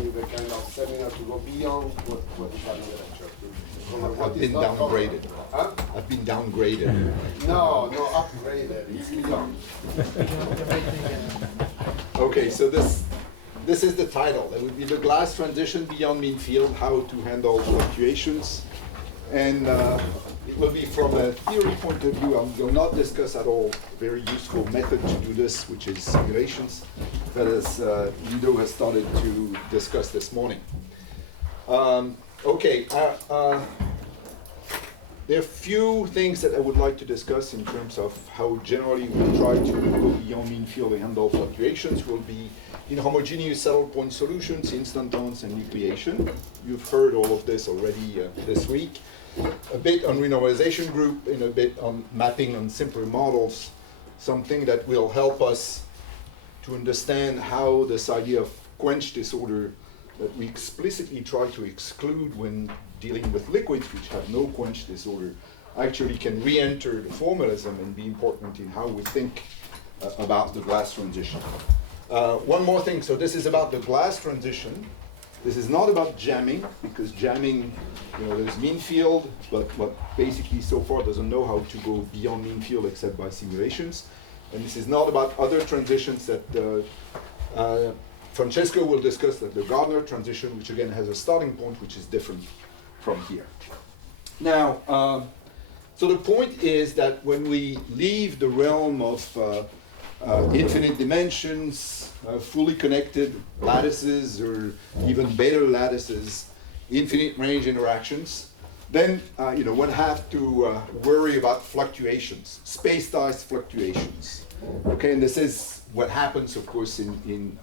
give a kind of seminar to go beyond what is happening in the lecture. I've been downgraded. Huh? I've been downgraded. No, upgraded. It's beyond. Okay, so this is the title. It would be the glass transition beyond mean field, how to handle fluctuations. And it will be from a theory point of view. I will not discuss at all a very useful method to do this, which is simulations, that as Ludo has started to discuss this morning. There are few things that I would like to discuss in terms of how generally we try to go beyond mean field and handle fluctuations. Will be in homogeneous saddle point solutions, instantons, and nucleation. You've heard all of this already this week. A bit on renormalization group and a bit on mapping on simpler models, something that will help us to understand how this idea of quench disorder that we explicitly try to exclude when dealing with liquids which have no quench disorder actually can re-enter the formalism and be important in how we think about the glass transition. One more thing, so this is about the glass transition. This is not about jamming, because jamming, there's mean field, but basically so far doesn't know how to go beyond mean field except by simulations. And this is not about other transitions that Francesco will discuss, like the Gardner transition, which again has a starting point which is different from here. Now, so the point is that when we leave the realm of infinite dimensions, fully connected lattices, or even beta lattices, infinite range interactions, then one have to worry about fluctuations, space-size fluctuations. Okay, and this is what happens, of course, in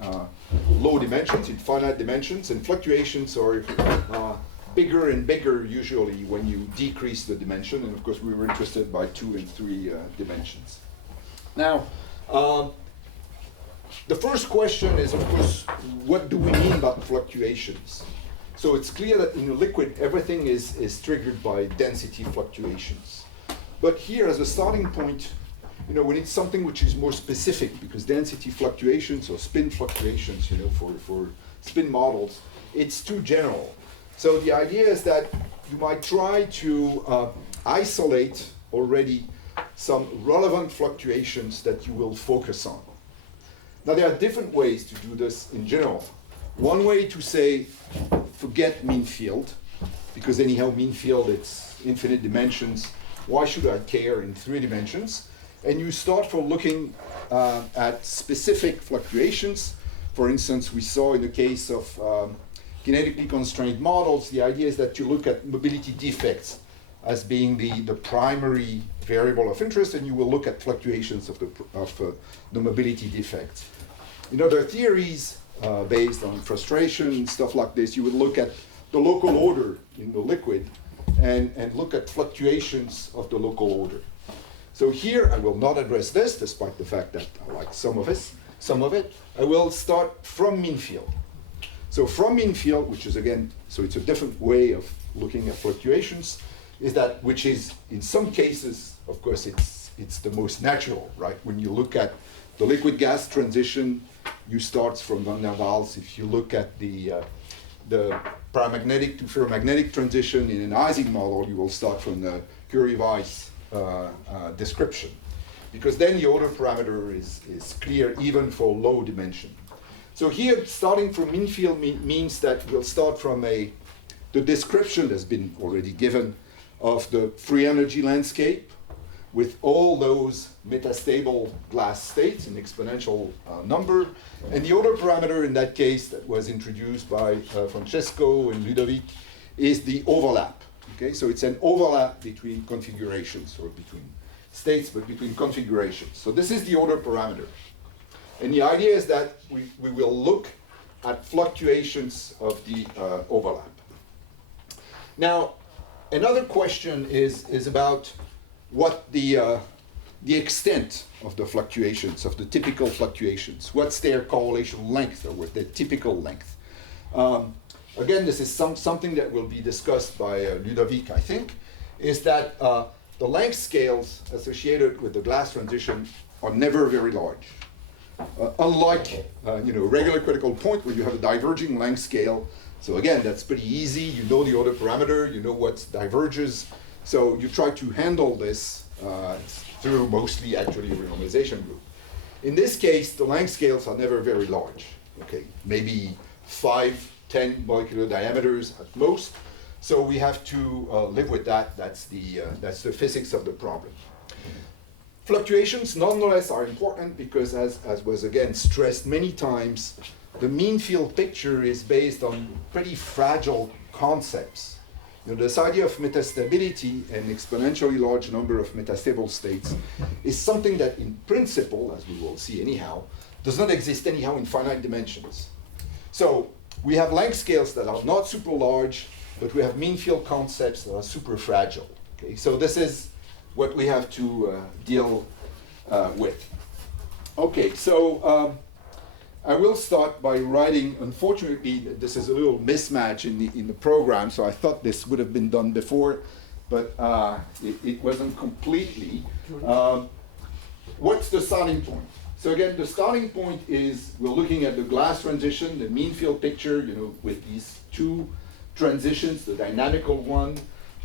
low dimensions, in finite dimensions, and fluctuations are bigger and bigger usually when you decrease the dimension, and of course we were interested by 2 and 3 dimensions. Now, the first question is, of course, what do we mean by fluctuations? So it's clear that in a liquid, everything is triggered by density fluctuations. But here, as a starting point, we need something which is more specific, because density fluctuations or spin fluctuations, for spin models, it's too general. So the idea is that you might try to isolate already some relevant fluctuations that you will focus on. Now, there are different ways to do this in general. One way to say, forget mean field, because anyhow mean field, it's infinite dimensions. Why should I care in 3 dimensions? And you start for looking at specific fluctuations. For instance, we saw in the case of kinetically constrained models, the idea is that you look at mobility defects as being the primary variable of interest, and you will look at fluctuations of the mobility defects. In other theories, based on frustration and stuff like this, you would look at the local order in the liquid and look at fluctuations of the local order. So here, I will not address this, despite the fact that I like some of it. I will start from mean field. So from mean field, which is again, so it's a different way of looking at fluctuations, is that, which is in some cases, of course, it's the most natural, right? When you look at the liquid gas transition, you start from van der Waals. If you look at the paramagnetic to ferromagnetic transition in an Ising model, you will start from the Curie-Weiss description, because then the order parameter is clear even for low dimension. So here, starting from mean field means that we'll start from the description that's been already given of the free energy landscape with all those metastable glass states in exponential number. And the order parameter in that case that was introduced by Francesco and Ludovic is the overlap. Okay, so it's an overlap between configurations, or between states, but between configurations. So this is the order parameter. And the idea is that we will look at fluctuations of the overlap. Now, another question is about what the extent of the fluctuations, of the typical fluctuations. What's their correlation length, or what their typical length? Again, this is something that will be discussed by Ludovic, I think, is that the length scales associated with the glass transition are never very large. unlike regular critical point where you have a diverging length scale. So again, that's pretty easy. You know the order parameter, you know what diverges. So you try to handle this through mostly actually a renormalization group. In this case, the length scales are never very large. Okay, maybe 5, 10 molecular diameters at most. So we have to live with that. That's the physics of the problem. Fluctuations nonetheless are important because as was again stressed many times, the mean field picture is based on pretty fragile concepts. This idea of metastability and exponentially large number of metastable states is something that in principle, as we will see anyhow, does not exist anyhow in finite dimensions. So we have length scales that are not super large, but we have mean field concepts that are super fragile. Okay? So this is what we have to deal with. Okay, so I will start by writing, unfortunately, this is a little mismatch in the program, so I thought this would have been done before, but it wasn't completely. What's the starting point? So again, the starting point is we're looking at the glass transition, the mean field picture, with these two transitions, the dynamical one,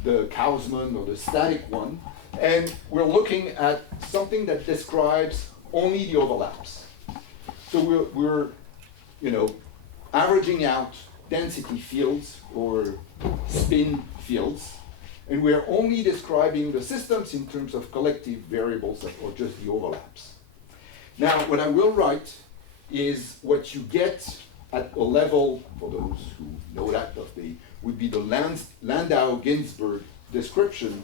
the Kaufman or the static one, and we're looking at something that describes only the overlaps. So we're averaging out density fields or spin fields, and we're only describing the systems in terms of collective variables or just the overlaps. Now, what I will write is what you get at a level, for those who know that, would be the Landau-Ginzburg description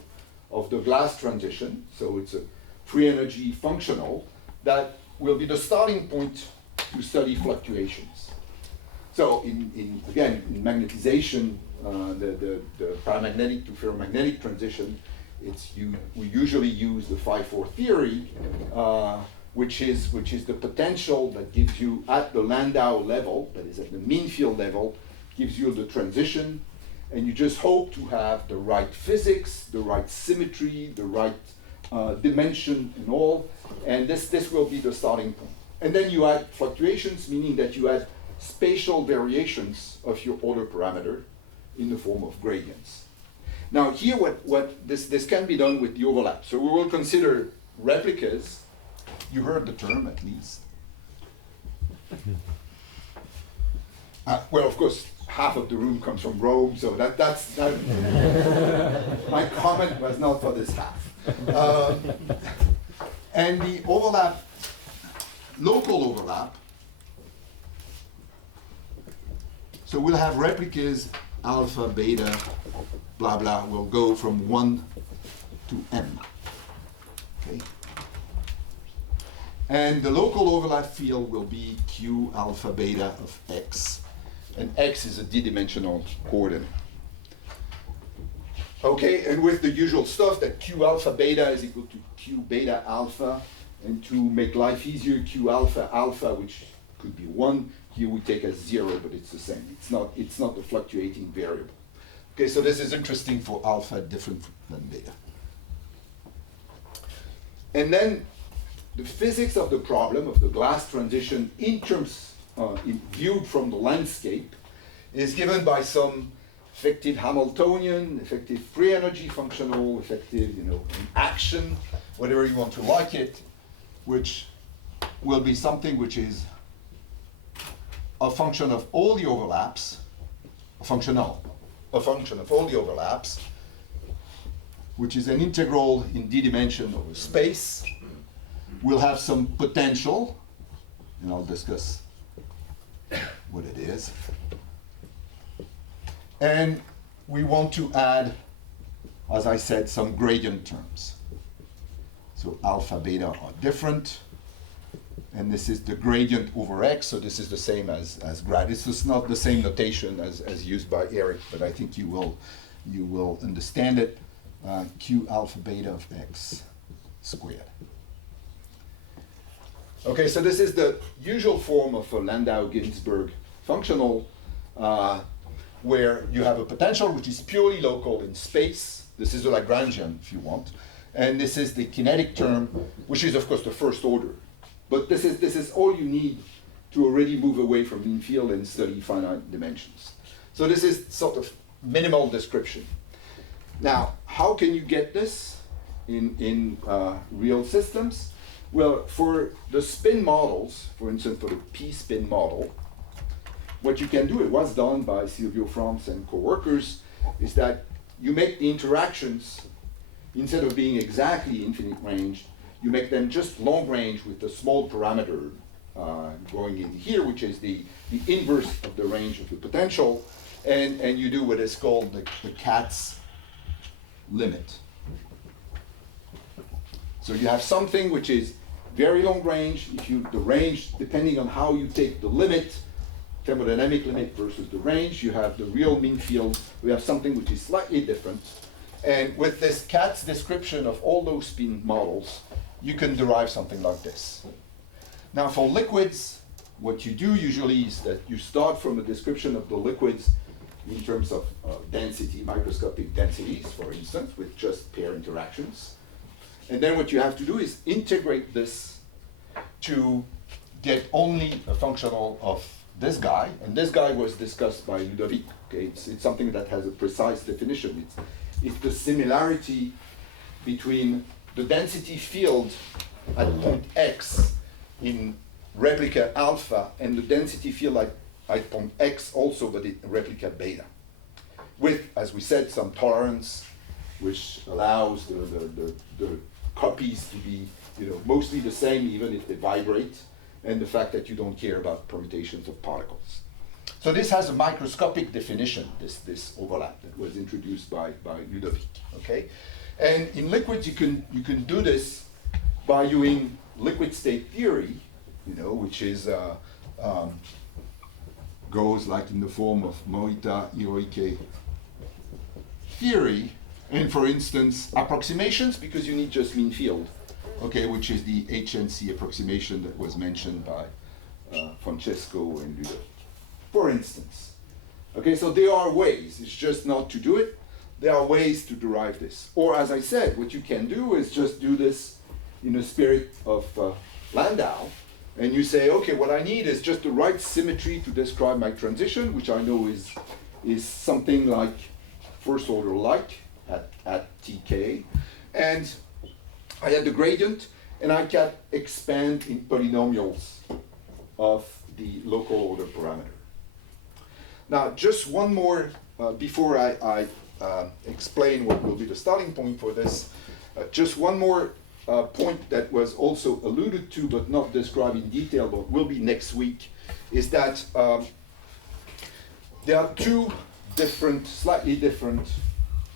of the glass transition. So it's a free energy functional that will be the starting point to study fluctuations. So again, in magnetization, the paramagnetic to ferromagnetic transition, we usually use the phi-4 theory, which is the potential that gives you at the Landau level, that is at the mean field level, gives you the transition, and you just hope to have the right physics, the right symmetry, the right dimension and all, and this will be the starting point. And then you add fluctuations, meaning that you add spatial variations of your order parameter in the form of gradients. Now here, what this can be done with the overlap. So we will consider replicas. You heard the term at least. Well, of course, half of the room comes from Rome, so that's my comment was not for this half. And the overlap, local overlap, so we'll have replicas, alpha, beta, blah, blah, will go from 1 to m. Okay? And the local overlap field will be q alpha beta of x, and x is a d-dimensional coordinate. Okay, and with the usual stuff that q alpha beta is equal to q beta alpha, and to make life easier, q alpha alpha, which could be 1, here we take as 0, but it's the same. It's not a fluctuating variable. Okay, so this is interesting for alpha different than beta. And then the physics of the problem of the glass transition in terms, viewed from the landscape, is given by some effective Hamiltonian, effective free energy functional, effective, action, whatever you want to like it, which will be something which is a function of all the overlaps, a function of all the overlaps, which is an integral in d dimension over space. We'll have some potential, and I'll discuss what it is. And we want to add, as I said, some gradient terms. So alpha, beta are different. And this is the gradient over x, so this is the same as grad. This is not the same notation as used by Eric, but I think you will understand it. Q alpha beta of x squared. Okay, so this is the usual form of a Landau-Ginzburg functional, where you have a potential which is purely local in space. This is the Lagrangian, if you want. And this is the kinetic term, which is, of course, the first order. But this is all you need to already move away from mean field and study finite dimensions. So this is sort of minimal description. Now, how can you get this in real systems? Well, for the spin models, for instance, for the p-spin model, what you can do, it was done by Silvio Franz and co-workers, is that you make the interactions, instead of being exactly infinite range, you make them just long range with a small parameter going in here, which is the inverse of the range of the potential, and you do what is called the Katz limit. So you have something which is very long range. If the range, depending on how you take the limit, thermodynamic limit versus the range, you have the real mean field. We have something which is slightly different. And with this Katz description of all those spin models, you can derive something like this. Now for liquids, what you do usually is that you start from a description of the liquids in terms of density, microscopic densities, for instance, with just pair interactions. And then what you have to do is integrate this to get only a functional of this guy. And this guy was discussed by Ludovic. Okay? It's something that has a precise definition. It's the similarity between the density field at point X in replica alpha and the density field at point X also, but in replica beta. With, as we said, some tolerance, which allows the copies to be mostly the same even if they vibrate, and the fact that you don't care about permutations of particles. So this has a microscopic definition, this overlap that was introduced by Ludovic. Okay? And in liquids, you can do this by using liquid state theory, which is goes like in the form of Morita-Hiroike theory, and for instance, approximations, because you need just mean field, okay, which is the HNC approximation that was mentioned by Francesco and Ludovic, for instance. Okay, so there are ways, it's just not to do it. There are ways to derive this. Or as I said, what you can do is just do this in the spirit of Landau, and you say, okay, what I need is just the right symmetry to describe my transition, which I know is something like first order like at tk, and I have the gradient, and I can expand in polynomials of the local order parameter. Now, just one more before I explain what will be the starting point for this. Just one more point that was also alluded to but not described in detail, but will be next week, is that there are two slightly different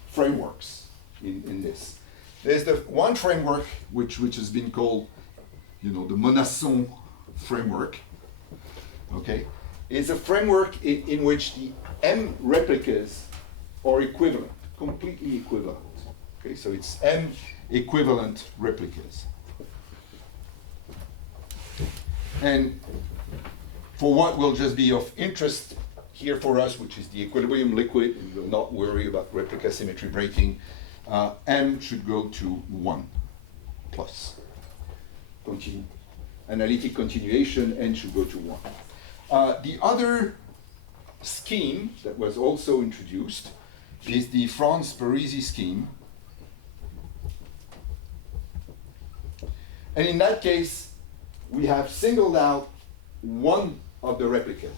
frameworks in this. There's the one framework which has been called, the Monasson framework. Okay, it's a framework in which the M replicas are equivalent, completely equivalent. Okay, so it's M equivalent replicas. And for what will just be of interest here for us, which is the equilibrium liquid, and we will not worry about replica symmetry breaking, M should go to 1 plus. Analytic continuation, N should go to 1. The other scheme that was also introduced is the Franz-Parisi scheme. And in that case, we have singled out one of the replicas.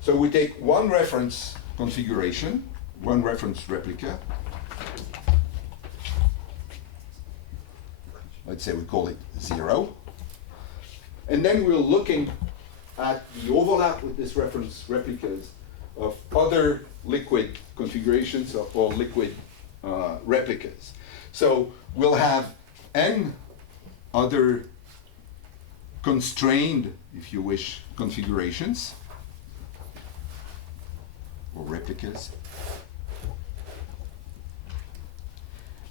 So we take one reference configuration, one reference replica. Let's say we call it 0. And then we're looking at the overlap with this reference replicas of other liquid configurations or liquid replicas. So we'll have n other constrained, if you wish, configurations or replicas.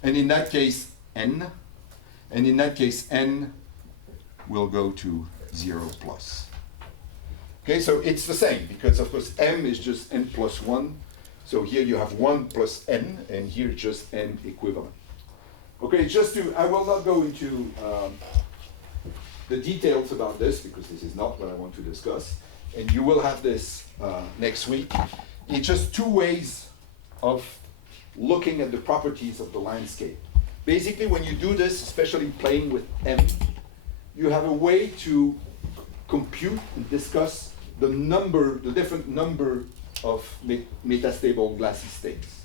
And in that case, n. And in that case, n will go to 0 plus. Okay, so it's the same, because of course m is just n plus 1. So here you have 1 plus n, and here just n equivalent. Okay, I will not go into the details about this, because this is not what I want to discuss, and you will have this next week. It's just two ways of looking at the properties of the landscape. Basically, when you do this, especially playing with M, you have a way to compute and discuss the different number of metastable glassy states.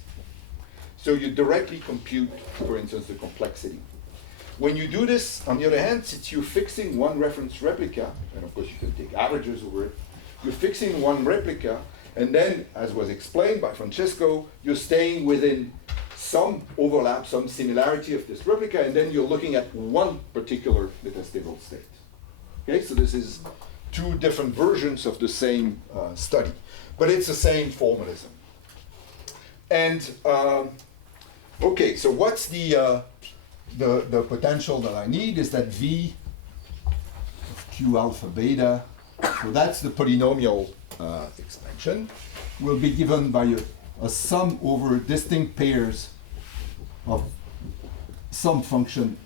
So you directly compute, for instance, the complexity. When you do this, on the other hand, since you're fixing one reference replica, and of course you can take averages over it, you're fixing one replica, and then, as was explained by Francesco, you're staying within some overlap, some similarity of this replica, and then you're looking at one particular metastable state. Okay, so this is two different versions of the same study, but it's the same formalism. And okay, so what's the potential that I need is that V of Q alpha beta, so that's the polynomial expansion, will be given by a sum over distinct pairs of some function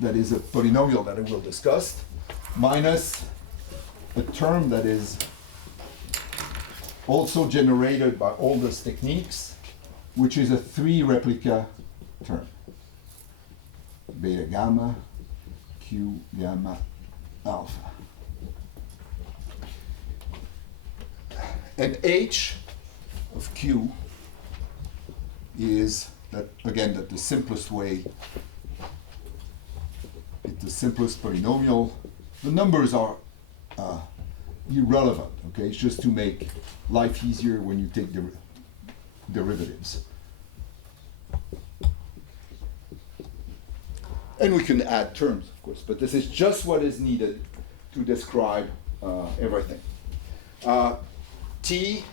that is a polynomial that I will discuss, minus a term that is also generated by all these techniques, which is a 3 replica term. Beta gamma, Q gamma alpha. And H of Q is that, again, that the simplest way, it's the simplest polynomial. The numbers are irrelevant, okay? It's just to make life easier when you take derivatives. And we can add terms, of course, but this is just what is needed to describe everything. T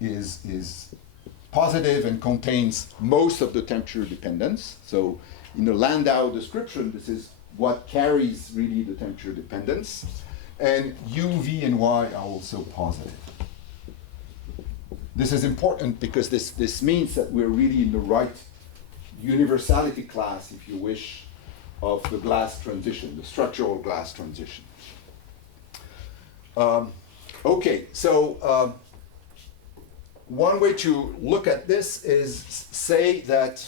is positive and contains most of the temperature dependence. So in the Landau description, this is what carries really the temperature dependence. And U, V, and Y are also positive. This is important because this means that we're really in the right universality class, if you wish, of the glass transition, the structural glass transition. Okay, so one way to look at this is say that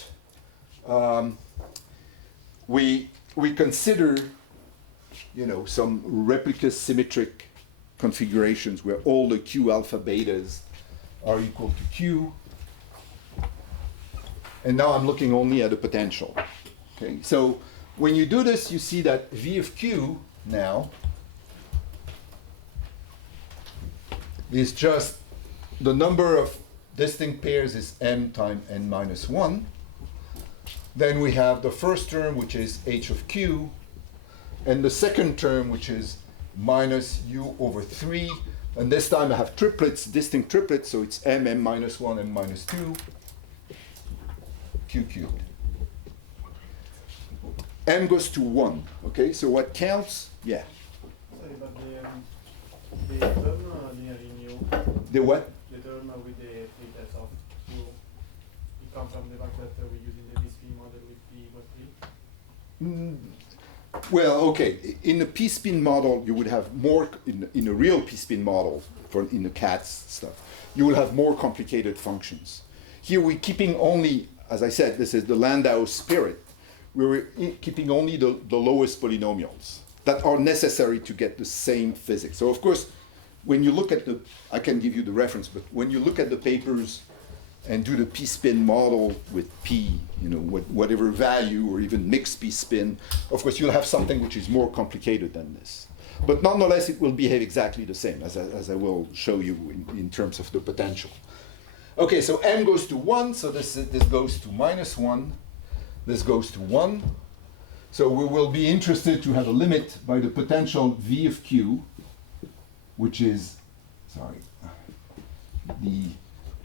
we consider, you know, some replica symmetric configurations where all the Q alpha betas are equal to Q. And now I'm looking only at the potential. Okay, so when you do this, you see that V of Q now is just the number of distinct pairs is m times n minus 1. Then we have the first term, which is h of q, and the second term, which is minus u over 3. And this time I have triplets, distinct triplets, so it's m minus 1, m minus 2, q cubed. M goes to 1, okay? So what counts? Yeah. Sorry, but the term nearly new. The what? The term with the pretest of Q, it comes from the fact that we use in the B-spin model with P equals 3. Well, okay. In the p-spin model, you would have more, in a real p-spin model, in the CATS stuff, you will have more complicated functions. Here we're keeping only, as I said, this is the Landau spirit. We're keeping only the lowest polynomials that are necessary to get the same physics. So of course, when you look at the, I can give you the reference, but when you look at the papers and do the p-spin model with p, you know, whatever value or even mixed p-spin, of course you'll have something which is more complicated than this. But nonetheless, it will behave exactly the same, as I will show you in terms of the potential. Okay, so m goes to 1, so this goes to minus 1. This goes to 1. So we will be interested to have a limit by the potential V of Q, which is, sorry, the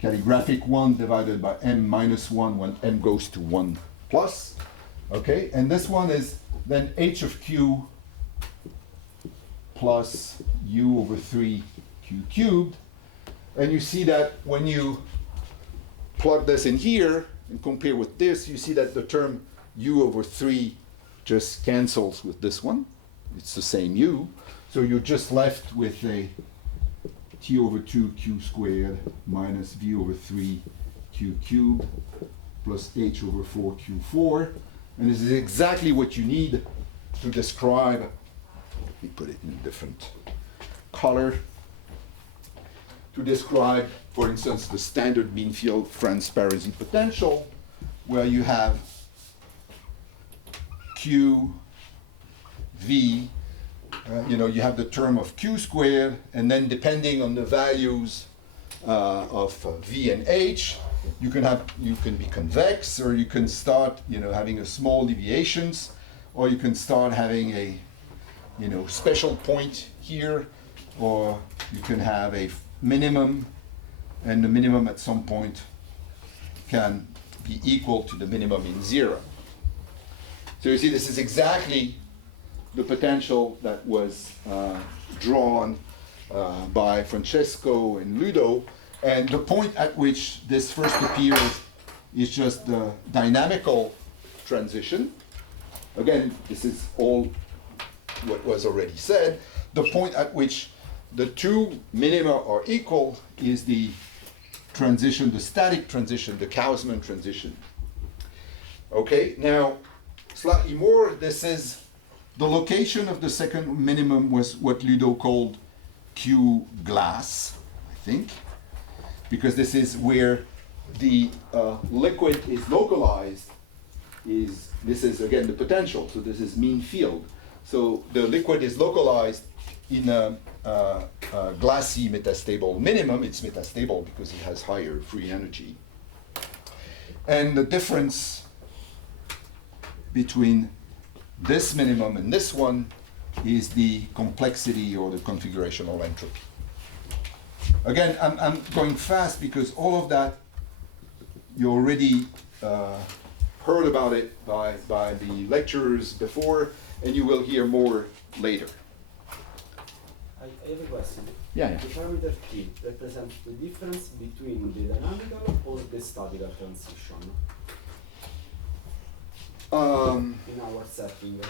calligraphic 1 divided by m minus 1 when m goes to 1 plus. Okay, and this one is then h of q plus u over 3 q cubed. And you see that when you plug this in here and compare with this, you see that the term u over 3 just cancels with this one. It's the same u. So you're just left with a t over 2 q squared minus v over 3 q cubed plus h over 4 q4. And this is exactly what you need to describe, let me put it in a different color, to describe, for instance, the standard mean field Franz Parisi potential, where you have q, v, you have the term of q squared, and then depending on the values of v and h, you can be convex, or you can start having a small deviations, or you can start having a special point here, or you can have a minimum, and the minimum at some point can be equal to the minimum in 0. So you see, this is exactly the potential that was drawn by Francesco and Ludo, and the point at which this first appears is just the dynamical transition. Again, this is all what was already said. The point at which the two minima are equal is the transition, the static transition, the Kaufman transition. Okay, now slightly more, this is the location of the second minimum was what Ludo called Q glass, I think, because this is where the liquid is localized. This is again the potential, so this is mean field. So the liquid is localized in a glassy metastable minimum. It's metastable because it has higher free energy. And the difference between this minimum and this one is the complexity or the configurational entropy. Again, I'm going fast because all of that you already heard about it by the lecturers before, and you will hear more later. I have a question. Yeah. The parameter T represents the difference between the dynamical or the statical transition in our setting.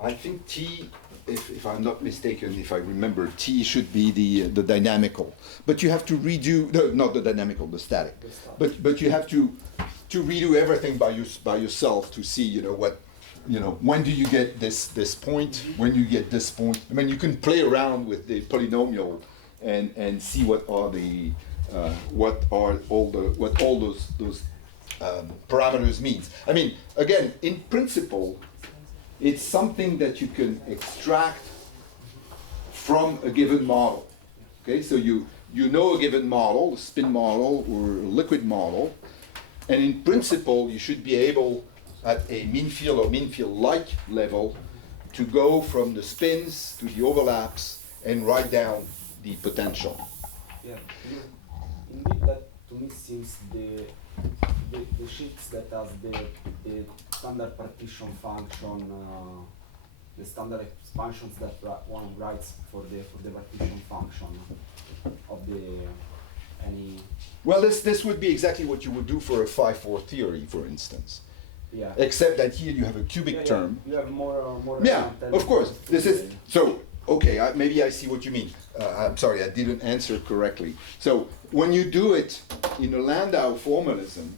I think T, if I'm not mistaken, if I remember, T should be the dynamical. But you have to redo, no, not the dynamical, the static. The static. But you have to redo everything by yourself to see, when do you get this point, when you get this point. I mean, you can play around with the polynomial and see what all those parameters means. I mean, again, in principle, it's something that you can extract from a given model. Okay, so you know a given model, a spin model or a liquid model, and in principle, you should be able, at a mean field or mean field-like level, to go from the spins to the overlaps and write down the potential. Yeah, indeed, that to me seems the sheets that has the standard partition function, the standard expansions that one writes for the partition function of any. Well, this would be exactly what you would do for a phi-4 theory, for instance. Yeah. Except that here you have a cubic term. You have more. Yeah, of course. This is so. Okay, maybe I see what you mean. I'm sorry, I didn't answer correctly. So when you do it in a Landau formalism,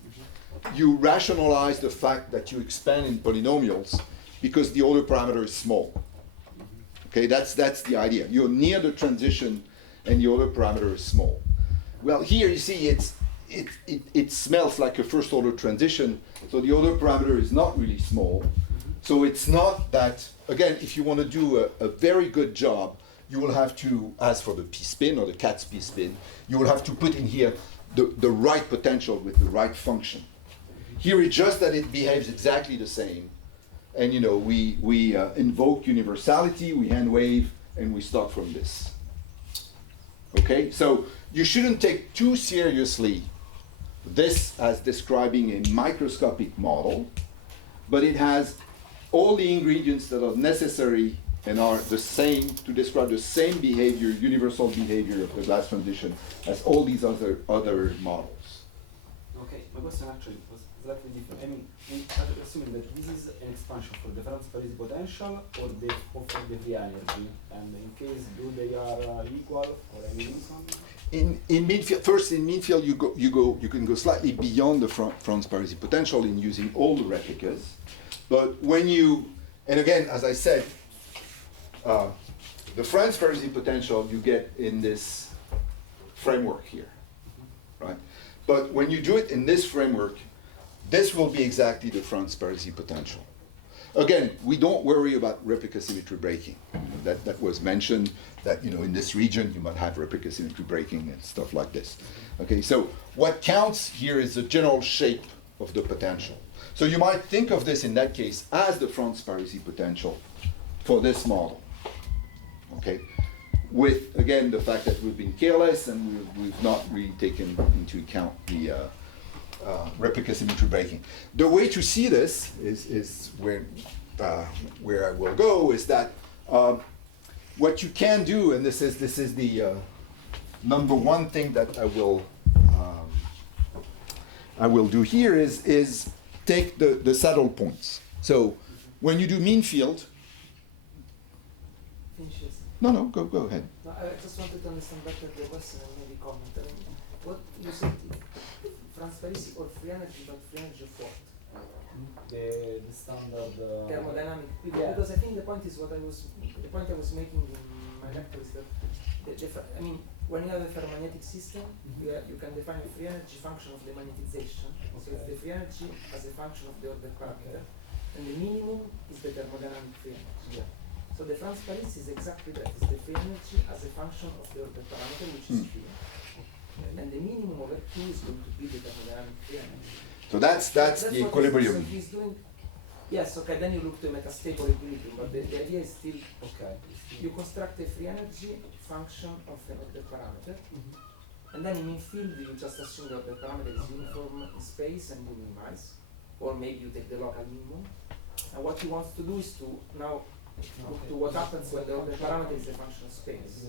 you rationalize the fact that you expand in polynomials because the order parameter is small. Okay, that's the idea. You're near the transition and the order parameter is small. Well, here you see it smells like a first order transition, so the order parameter is not really small. So it's not that, again, if you want to do a very good job, you will have to, as for the p-spin or the cat's p-spin, you will have to put in here the right potential with the right function. Here it's just that it behaves exactly the same. And we invoke universality, we hand wave, and we start from this. Okay, so you shouldn't take too seriously this as describing a microscopic model, but it has all the ingredients that are necessary and are the same to describe the same behavior, universal behavior of the glass transition as all these other models. Okay, my question actually was slightly different. I mean, assuming that this is an expansion for the Franz Parisi potential or for the free energy, and in case they are equal or any reason? In mean field, first in mean field you can go slightly beyond the Franz Parisi potential in using all the replicas, but when you, and again as I said, the Franz Parisi potential you get in this framework here, right? But when you do it in this framework, this will be exactly the Franz Parisi potential. Again, we don't worry about replica symmetry breaking. That was mentioned that in this region you might have replica symmetry breaking and stuff like this. Okay, so what counts here is the general shape of the potential. So you might think of this in that case as the Franz Parisi potential for this model. Okay, with again the fact that we've been careless and we've not really taken into account the replica symmetry breaking. The way to see this is where I will go is that what you can do, and this is the number one thing that I will do here is take the saddle points. So when you do mean field. No, go ahead. No, I just wanted to understand better the question and maybe comment. I mean, what you said, Franz Parisi or free energy, but free energy of what? The standard Thermodynamic. Yeah. Because I think the point I was making in my lecture is that I mean, when you have a ferromagnetic system, you can define a free energy function of the magnetization. So it's the free energy as a function of the order parameter, and the minimum is the thermodynamic free energy. Yeah. So the Franz Parisi is exactly that. It's the free energy as a function of the order parameter, which is free. And the minimum of it2 is going to be the thermodynamic free energy. So that's the equilibrium. So he's doing. Yes, okay. Then you look to a metastable equilibrium, but the idea is still okay. You construct a free energy function of the order parameter, and then in mean field you just assume that the parameter is uniform in space and you minimize, or maybe you take the local minimum. And what he wants to do is to now look to what happens when the order parameter is a function of space.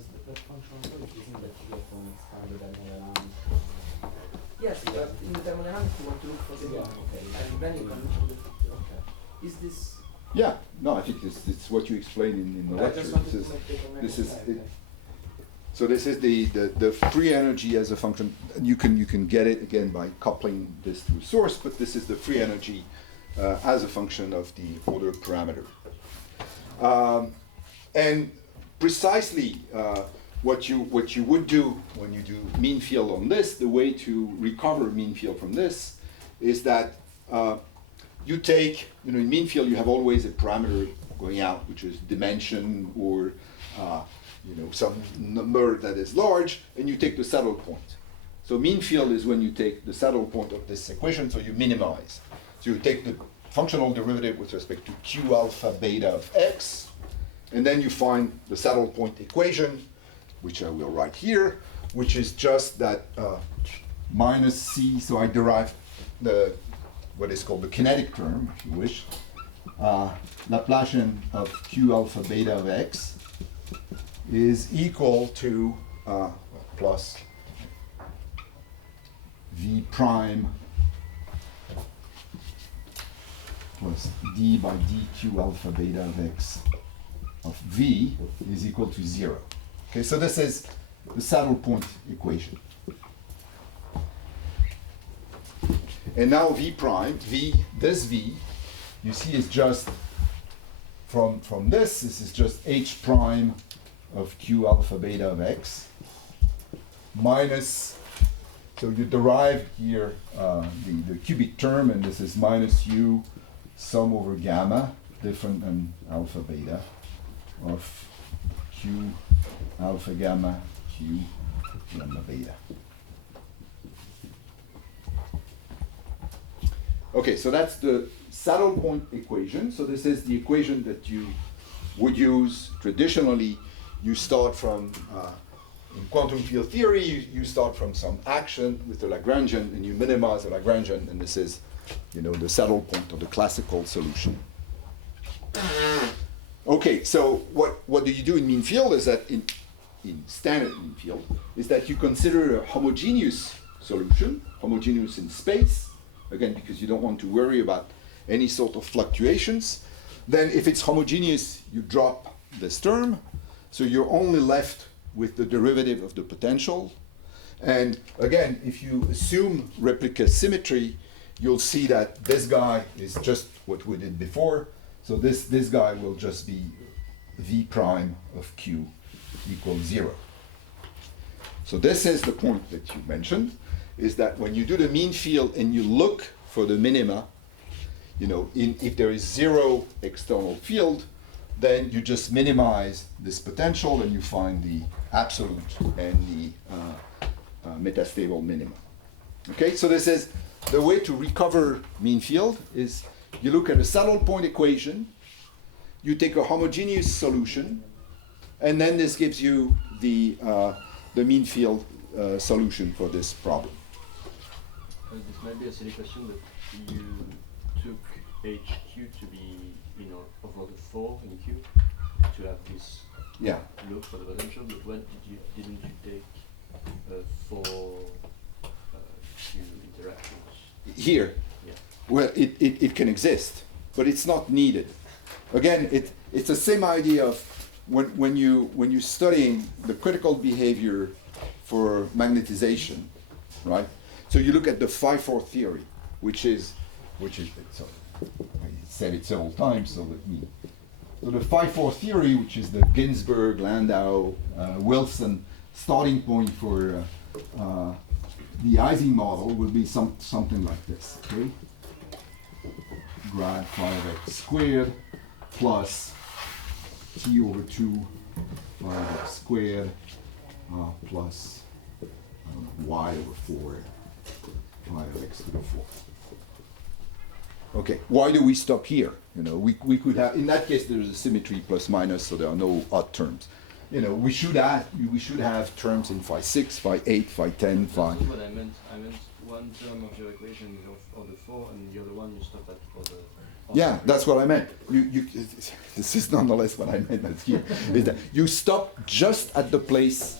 Yes, but in the thermodynamics you want to look for the minimum, and then you can look for the filter. Okay. Is this? Yeah, no, I think it's what you explained in the I lecture. just wanted to make the connection. This is so this is the free energy as a function. You can get it again by coupling this to a source, but this is the free energy as a function of the order parameter. And precisely what you would do when you do mean field on this, the way to recover mean field from this is that you take, in mean field you have always a parameter going out, which is dimension or some number that is large, and you take the saddle point. So mean field is when you take the saddle point of this equation, so you minimize. So you take the functional derivative with respect to q alpha beta of x, and then you find the saddle point equation, which I will write here, which is just that minus c, so I derive what is called the kinetic term, if you wish, Laplacian of q alpha beta of x is equal to plus v prime plus d by dq alpha beta of x of v is equal to 0. Okay, so this is the saddle point equation. And now v prime, this v, you see is just from this is just h prime of q alpha beta of x minus, so you derive here the cubic term, and this is minus u sum over gamma, different than alpha beta, of q alpha gamma q gamma beta. Okay, so that's the saddle point equation. So this is the equation that you would use traditionally. You start from, in quantum field theory, you start from some action with the Lagrangian, and you minimize the Lagrangian, and this is, the saddle point of the classical solution. Okay, so what do you do in mean field is that in standard mean field is that you consider a homogeneous solution, homogeneous in space, again, because you don't want to worry about any sort of fluctuations. Then if it's homogeneous, you drop this term, so you're only left with the derivative of the potential. And again, if you assume replica symmetry, you'll see that this guy is just what we did before. So this guy will just be v prime of q equals 0. So this is the point that you mentioned, is that when you do the mean field and you look for the minima, you know, if there is 0 external field, then you just minimize this potential and you find the absolute and the metastable minimum. Okay, so this is the way to recover mean field is you look at a saddle point equation, you take a homogeneous solution, and then this gives you the mean field solution for this problem. This might be a silly question, but you took HQ to be, you know, over the 4 in Q to have this look for the potential, but when didn't you take 4 Q interactions? Here, yeah. Well, it can exist, but it's not needed. Again, it's the same idea of when you're studying the critical behavior for magnetization, right? So you look at the phi-4 theory, which is so I said it several times, so let me. So the phi-4 theory, which is the Ginzburg, Landau, Wilson starting point for the Ising model, will be something like this. Okay, grad phi of x squared plus t over 2 phi of x squared plus y over 4 phi of x to the 4. Okay, why do we stop here? You know, we could have, in that case there's a symmetry plus minus, so there are no odd terms. You know, we should have terms in phi 6, phi 8, phi 10, phi. That's what I meant. I meant one term of your equation is of the 4, and the other one you stop at for the. Yeah, that's what I meant. This is nonetheless what I meant. That's here. Is that you stop just at the place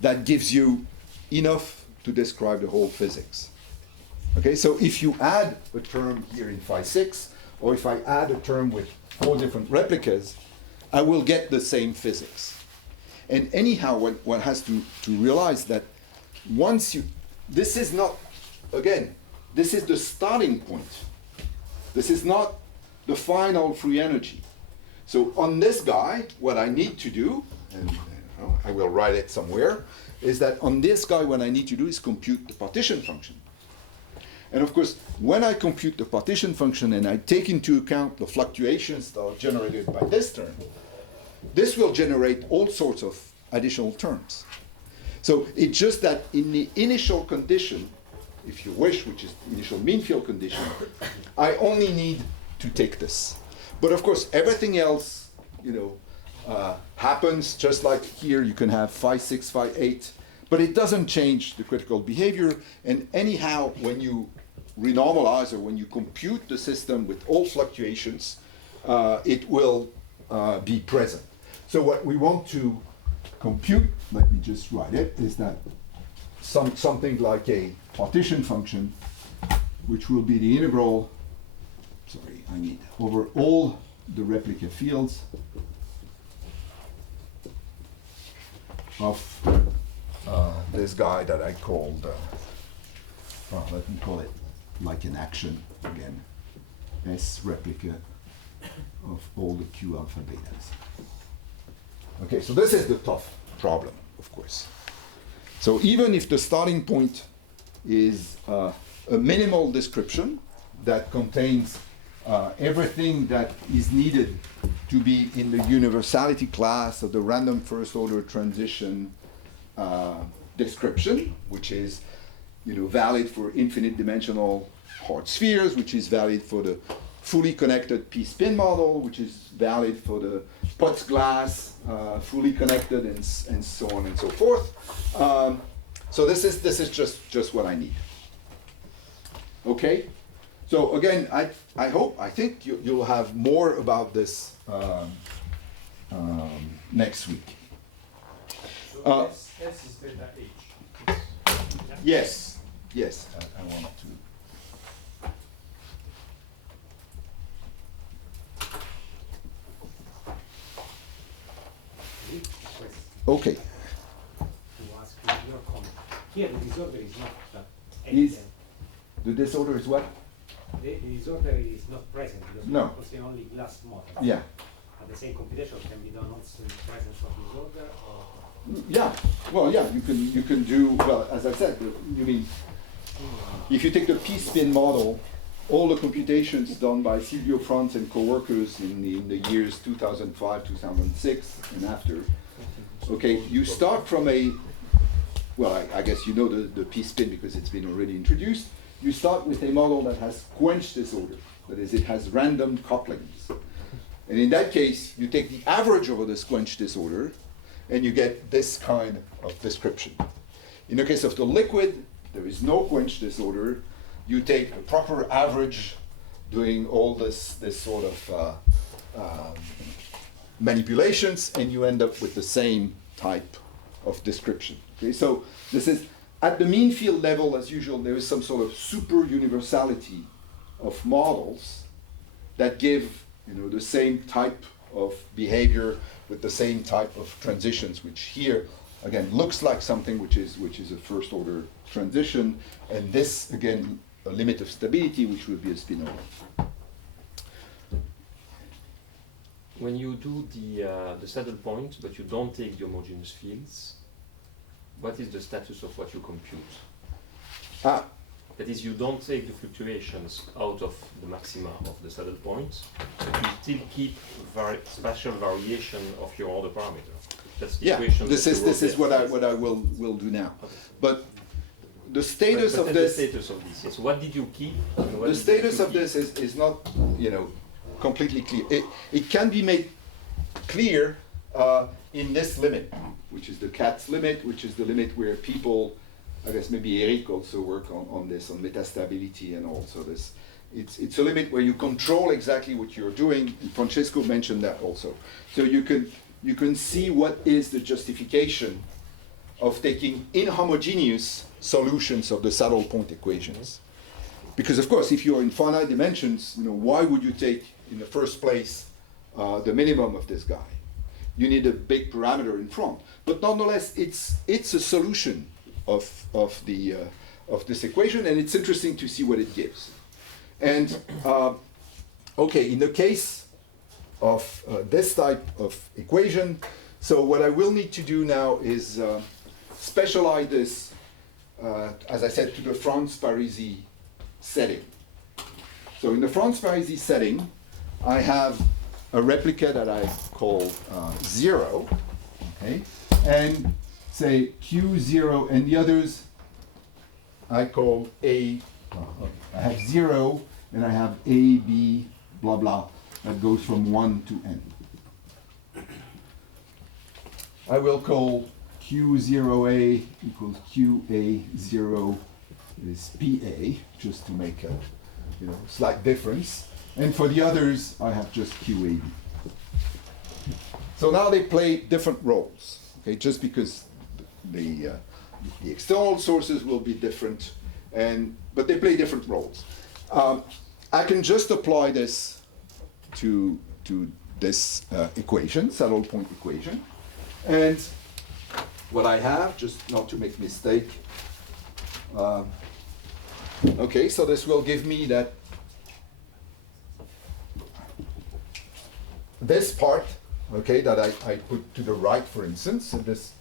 that gives you enough to describe the whole physics. Okay, so if you add a term here in phi 6, or if I add a term with 4 different replicas, I will get the same physics. And anyhow, one has to realize that once you, this is not, again, this is the starting point. This is not the final free energy. So on this guy, what I need to do, and I will write it somewhere, is that on this guy, what I need to do is compute the partition function. And of course, when I compute the partition function and I take into account the fluctuations that are generated by this term, this will generate all sorts of additional terms. So it's just that in the initial condition, if you wish, which is the initial mean field condition, I only need to take this. But of course, everything else, you know, happens just like here. You can have phi 6, phi 8, but it doesn't change the critical behavior. And anyhow, when you renormalize or when you compute the system with all fluctuations, it will be present. So what we want to compute, let me just write it, is that something like a partition function, which will be the integral, over all the replica fields of this guy that I called, let me call it like an action again, S replica of all the Q alpha betas. Okay, so this is the tough problem, of course. So even if the starting point is a minimal description that contains everything that is needed to be in the universality class of the random first order transition description, which is, you know, valid for infinite dimensional hard spheres, which is valid for the fully connected p-spin model, which is valid for the Potts glass, fully connected, and so on and so forth. So this is just what I need. Okay. So again, I think you'll have more about this next week. So S is delta H. Yes. Yes, I wanted to. Okay. To ask you your comment. Here the disorder is not Is evident. the disorder is what? The disorder is not present because No. we consider only glass models. Yeah. But the same computation can be done also in the presence of disorder or Yeah. Well, yeah. You can do well. As I said, you mean if you take the p-spin model, all the computations done by Silvio Franz and co-workers in the years 2005, 2006, and after. Okay, you start from a, well, I guess you know the p-spin because it's been already introduced. You start with a model that has quench disorder. That is, it has random couplings. And in that case, you take the average over this quench disorder, and you get this kind of description. In the case of the liquid, there is no quench disorder. You take a proper average doing all this sort of manipulations, and you end up with the same type of description. Okay, so this is at the mean field level, as usual, there is some sort of super universality of models that give the same type of behavior with the same type of transitions, which here again looks like something which is a first order transition, and this again a limit of stability, which would be a spin-over. When you do the saddle point, but you don't take the homogeneous fields, what is the status of what you compute? That is, you don't take the fluctuations out of the maxima of the saddle point, but you still keep spatial variation of your order parameter. That's the equation. This is what I will do now. Okay. But the status of this. The status of this. Yes. What did you keep? The status of this is not completely clear. It can be made clear in this limit, which is the Katz limit, which is the limit where people, I guess maybe Eric also work on this, on metastability and also this. It's a limit where you control exactly what you're doing, and Francesco mentioned that also. So you can see what is the justification of taking inhomogeneous solutions of the saddle point equations. Because of course, if you're in finite dimensions, why would you take in the first place the minimum of this guy? You need a big parameter in front. But nonetheless, it's a solution of this equation, and it's interesting to see what it gives. And okay, in the case of this type of equation, so what I will need to do now is specialize this, as I said, to the Franz-Parisi setting. So in the Franz-Parisi setting, I have a replica that I call 0, okay, and say Q0, and the others I call A. I have 0, and I have A, B, blah, blah, that goes from 1 to n. I will call Q0A equals QA0 is PA, just to make a slight difference. And for the others, I have just QAB. So now they play different roles, okay, just because the external sources will be different, but they play different roles. I can just apply this to this equation, saddle point equation. And what I have, just not to make mistake, okay, so this will give me that this part, okay, that I put to the right, for instance, so this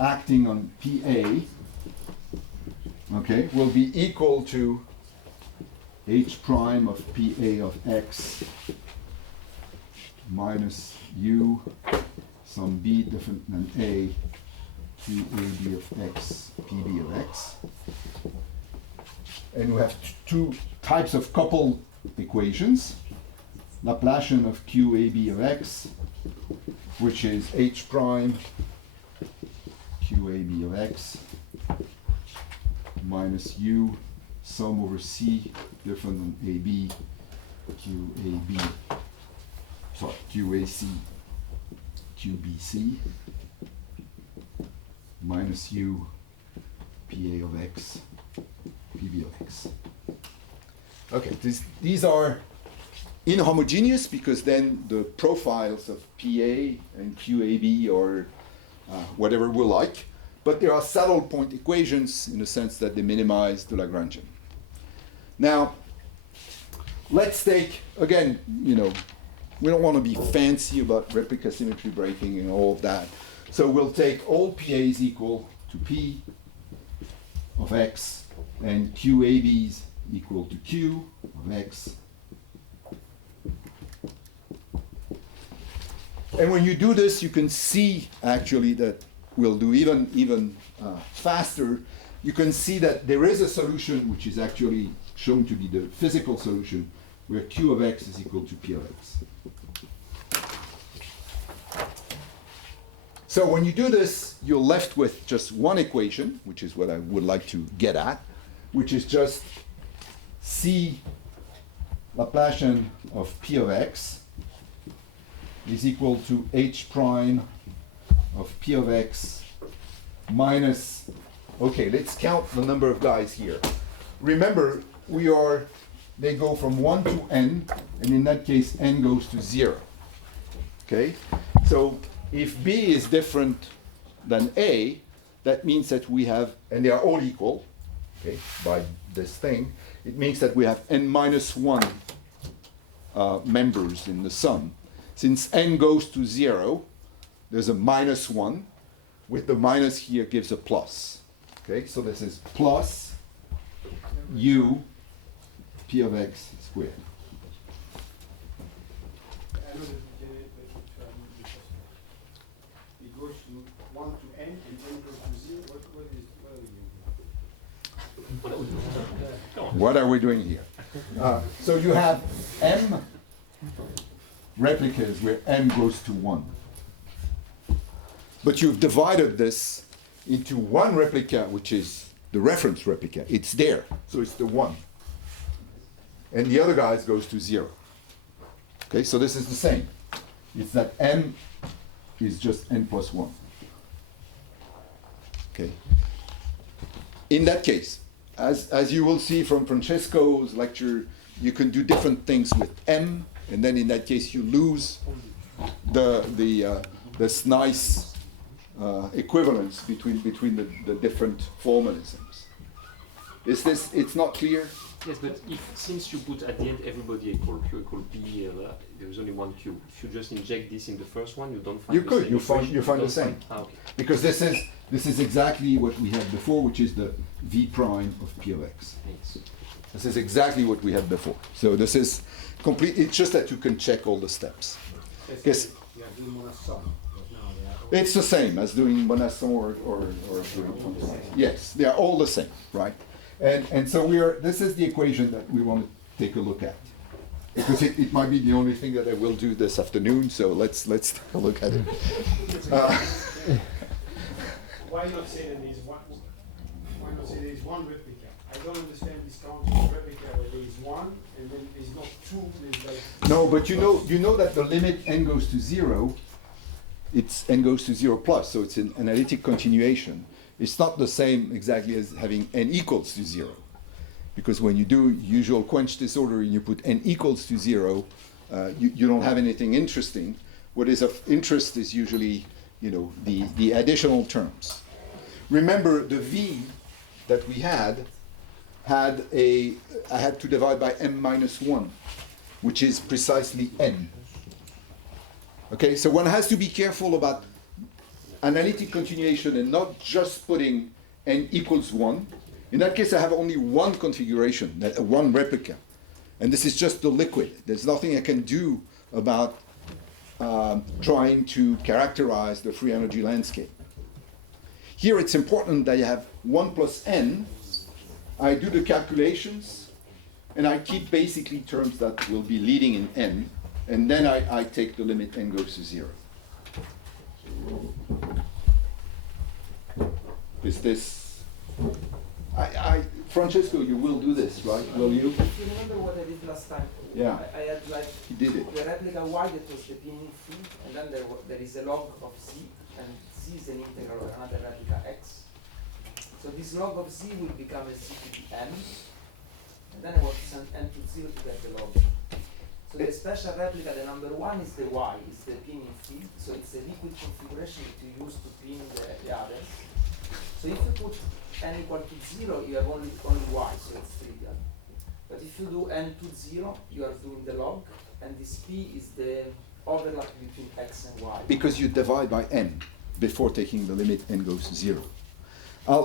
acting on PA, okay, will be equal to H prime of PA of X minus U, some B different than A, QAB of X, PB of X. And we have two types of coupled equations. Laplacian of QAB of X, which is H prime QAB of X minus U sum over C different than AB QAB, sorry, QAC QBC minus U PA of X QB of x. Okay, these are inhomogeneous because then the profiles of PA and QAB or whatever we like, but there are saddle point equations in the sense that they minimize the Lagrangian. Now, let's take, again, we don't want to be fancy about replica symmetry breaking and all of that. So we'll take all PAs equal to P of x and QABs equal to Q of x. And when you do this, you can see actually that we'll do even faster. You can see that there is a solution which is actually shown to be the physical solution where Q of x is equal to P of x. So when you do this, you're left with just one equation, which is what I would like to get at, which is just C Laplacian of P of x is equal to H prime of P of x minus, okay, let's count the number of guys here. Remember, they go from 1 to n, and in that case, n goes to 0. Okay? So if B is different than A, that means that we have, and they are all equal, okay, by this thing, it means that we have n minus 1 members in the sum. Since n goes to 0, there's a minus 1. With the minus here gives a plus. Okay, so this is plus u P of x squared. I know it goes to 1 to n and n goes to 0. What are we doing? What are we doing here? So you have m replicas where m goes to 1. But you've divided this into one replica, which is the reference replica. It's there, so it's the 1. And the other guys goes to 0. Okay, so this is the same. It's that m is just n plus 1. Okay. In that case, as you will see from Francesco's lecture, you can do different things with m, and then in that case you lose this nice equivalence between the different formalisms. It's not clear? Yes, but since you put at the end everybody equal Q equal P, there is only one Q. If you just inject this in the first one, you don't find you the could. same You find the same. Okay. Because this is exactly what we had before, which is the V prime of P of x. Yes. This is exactly what we had before. So this is complete. It's just that you can check all the steps. Yes. You are doing Monasson. It's the same as doing Monasson or doing Monasson. Yes, they are all the same, right? And so this is the equation that we want to take a look at. Because it might be the only thing that I will do this afternoon, so let's take a look at it. Why not say that there is one? Why not say there is one replica? I don't understand this counting of replica where there is one and then there is not two. There's like no, but you know that the limit n goes to 0, it's n goes to 0 plus, so it's an analytic continuation. It's not the same exactly as having n equals to 0. Because when you do usual quench disorder and you put n equals to 0, you don't have anything interesting. What is of interest is usually, the additional terms. Remember, the v that we had I had to divide by m minus 1, which is precisely n. Okay, so one has to be careful about analytic continuation and not just putting n equals 1. In that case, I have only one configuration, one replica. And this is just the liquid. There's nothing I can do about trying to characterize the free energy landscape. Here it's important that you have 1 plus n. I do the calculations, and I keep basically terms that will be leading in n, and then I take the limit n goes to 0. Is this... Francesco, you will do this, right? Will you? If you remember what I did last time, Yeah. I had He did it. the replica y that was the pinning field, and then there is a log of z, and z is an integral of another replica x. So this log of z will become a z to the n, and then I want to send n to 0 to get the log. So the special replica, the number 1 is the y, is the pinning field. So it's a liquid configuration that you use to pin the others. So if you put n equal to 0, you have only y, so it's trivial. But if you do n to 0, you are doing the log, and this p is the overlap between x and y. Because you divide by n before taking the limit n goes to 0.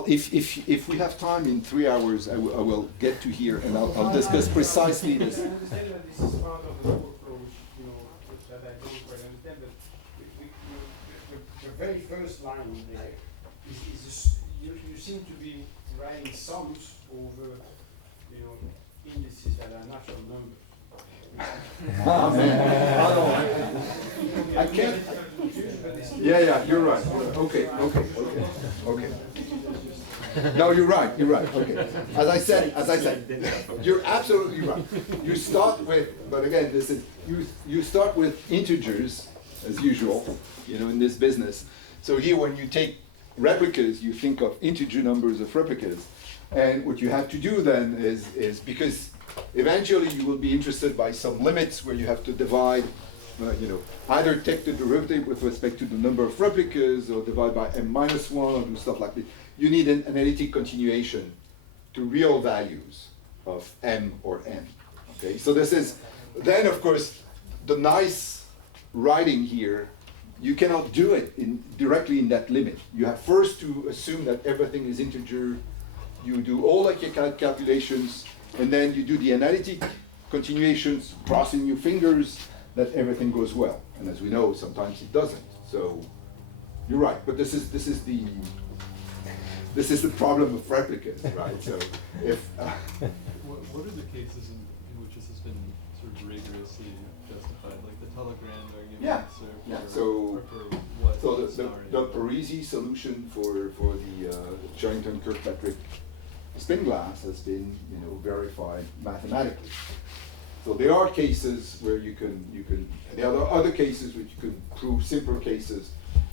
If we have time in 3 hours, I will get to here and I'll discuss precisely this. I understand that this is part of the workflow, that I don't quite understand, but the very first line there is just, you seem to be writing sums over, indices that are natural numbers. Ah, man. I can't. Yeah, you're right. Okay. No, you're right. Okay. As I said, you're absolutely right. You start with, but again, this is you start with integers as usual, in this business. So here, when you take replicas, you think of integer numbers of replicas, and what you have to do then is because eventually you will be interested by some limits where you have to divide, either take the derivative with respect to the number of replicas or divide by m-1 or do stuff like that. You need an analytic continuation to real values of m or n. Okay, so this is, then of course, the nice writing here, you cannot do it directly in that limit. You have first to assume that everything is integer. You do all like your calculations, and then you do the analytic continuations, crossing your fingers that everything goes well. And as we know, sometimes it doesn't. So you're right, but this is the problem of replicas, right? So if what are the cases in which this has been sort of rigorously justified, like the Telegram arguments? Yeah. Or for what so scenario? the Parisi solution for the Sherrington-Kirkpatrick spin glass has been verified mathematically. So there are cases where you can there are other cases which you can prove, simpler cases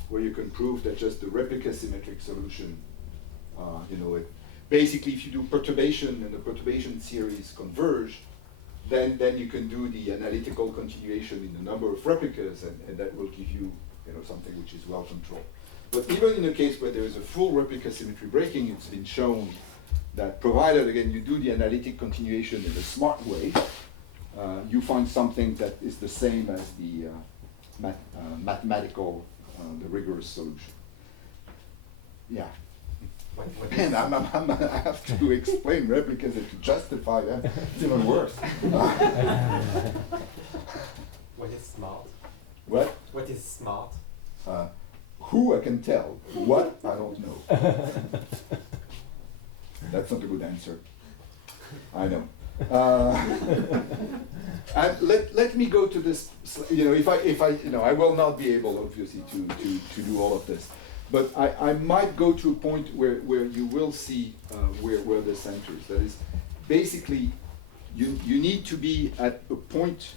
where you can prove that just the replica symmetric solution, basically if you do perturbation and the perturbation series converge, then you can do the analytical continuation in the number of replicas, and that will give you something which is well controlled. But even in a case where there is a full replica symmetry breaking, it's been shown that provided, again, you do the analytic continuation in a smart way, you find something that is the same as the mathematical, the rigorous solution. Yeah. And I have to explain replicas and to justify them. It's even worse. What is smart? What? What is smart? Who I can tell. What I don't know. That's not a good answer. I know. And let me go to this. If I will not be able, obviously, to do all of this. But I might go to a point where you will see where this enters. That is, basically, you need to be at a point,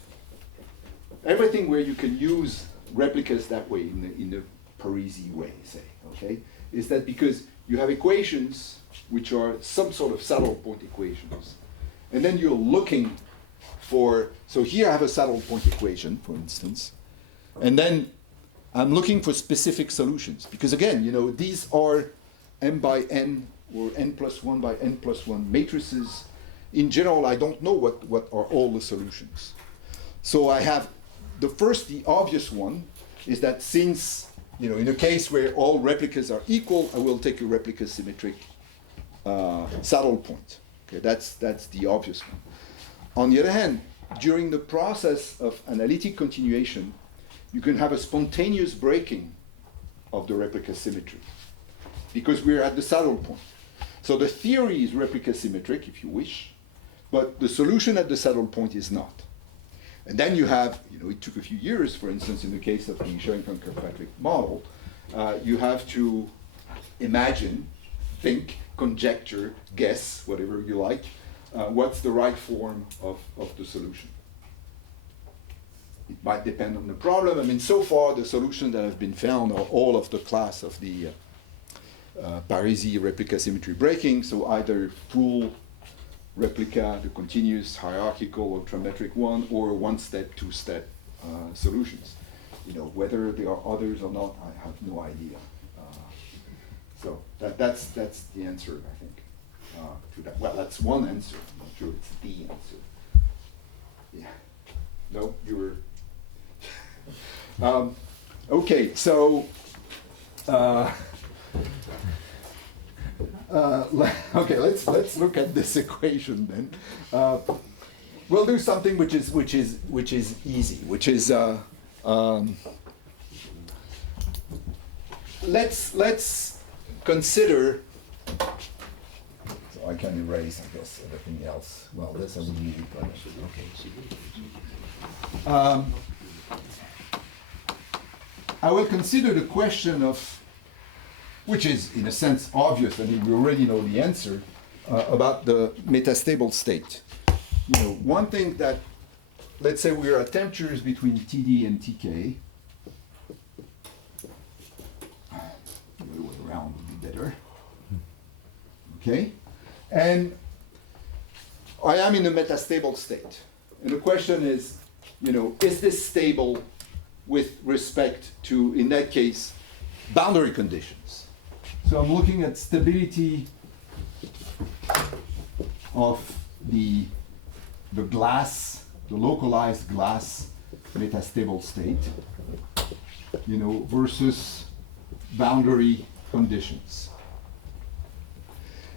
everything where you can use replicas that way, in the Parisi way, say, okay, is that because you have equations which are some sort of saddle point equations. And then you're looking for, so here I have a saddle point equation, for instance, and then I'm looking for specific solutions, because again, these are m by n or n plus 1 by n plus 1 matrices. In general, I don't know what are all the solutions. So I have the obvious one is that since, in a case where all replicas are equal, I will take a replica symmetric saddle point. Okay, that's the obvious one. On the other hand, during the process of analytic continuation, you can have a spontaneous breaking of the replica symmetry because we're at the saddle point. So the theory is replica symmetric, if you wish, but the solution at the saddle point is not. And then you have, it took a few years, for instance, in the case of the Sherrington-Kirkpatrick model, you have to imagine, think, conjecture, guess, whatever you like, what's the right form of the solution. It might depend on the problem. I mean, so far the solutions that have been found are all of the class of the Parisi replica symmetry breaking, so either full replica, the continuous hierarchical or trimetric one, or one-step, two-step solutions. You know, whether there are others or not, I have no idea. So that's the answer, I think, to that. Well, that's one answer. I'm not sure it's the answer. Yeah. No, you were. Okay, so. Okay, let's look at this equation then. We'll do something which is easy, which is let's consider. So I can erase, I guess, everything else. Well, this I would need it, but okay. I will consider the question of, which is in a sense obvious. I mean, we already know the answer about the metastable state. You know, one thing that, let's say we are at temperatures between TD and TK. The other way around would be better. Okay, and I am in a metastable state, and the question is, you know, is this stable with respect to, in that case, boundary conditions? So I'm looking at stability of the glass, the localized glass metastable state, you know, versus boundary conditions.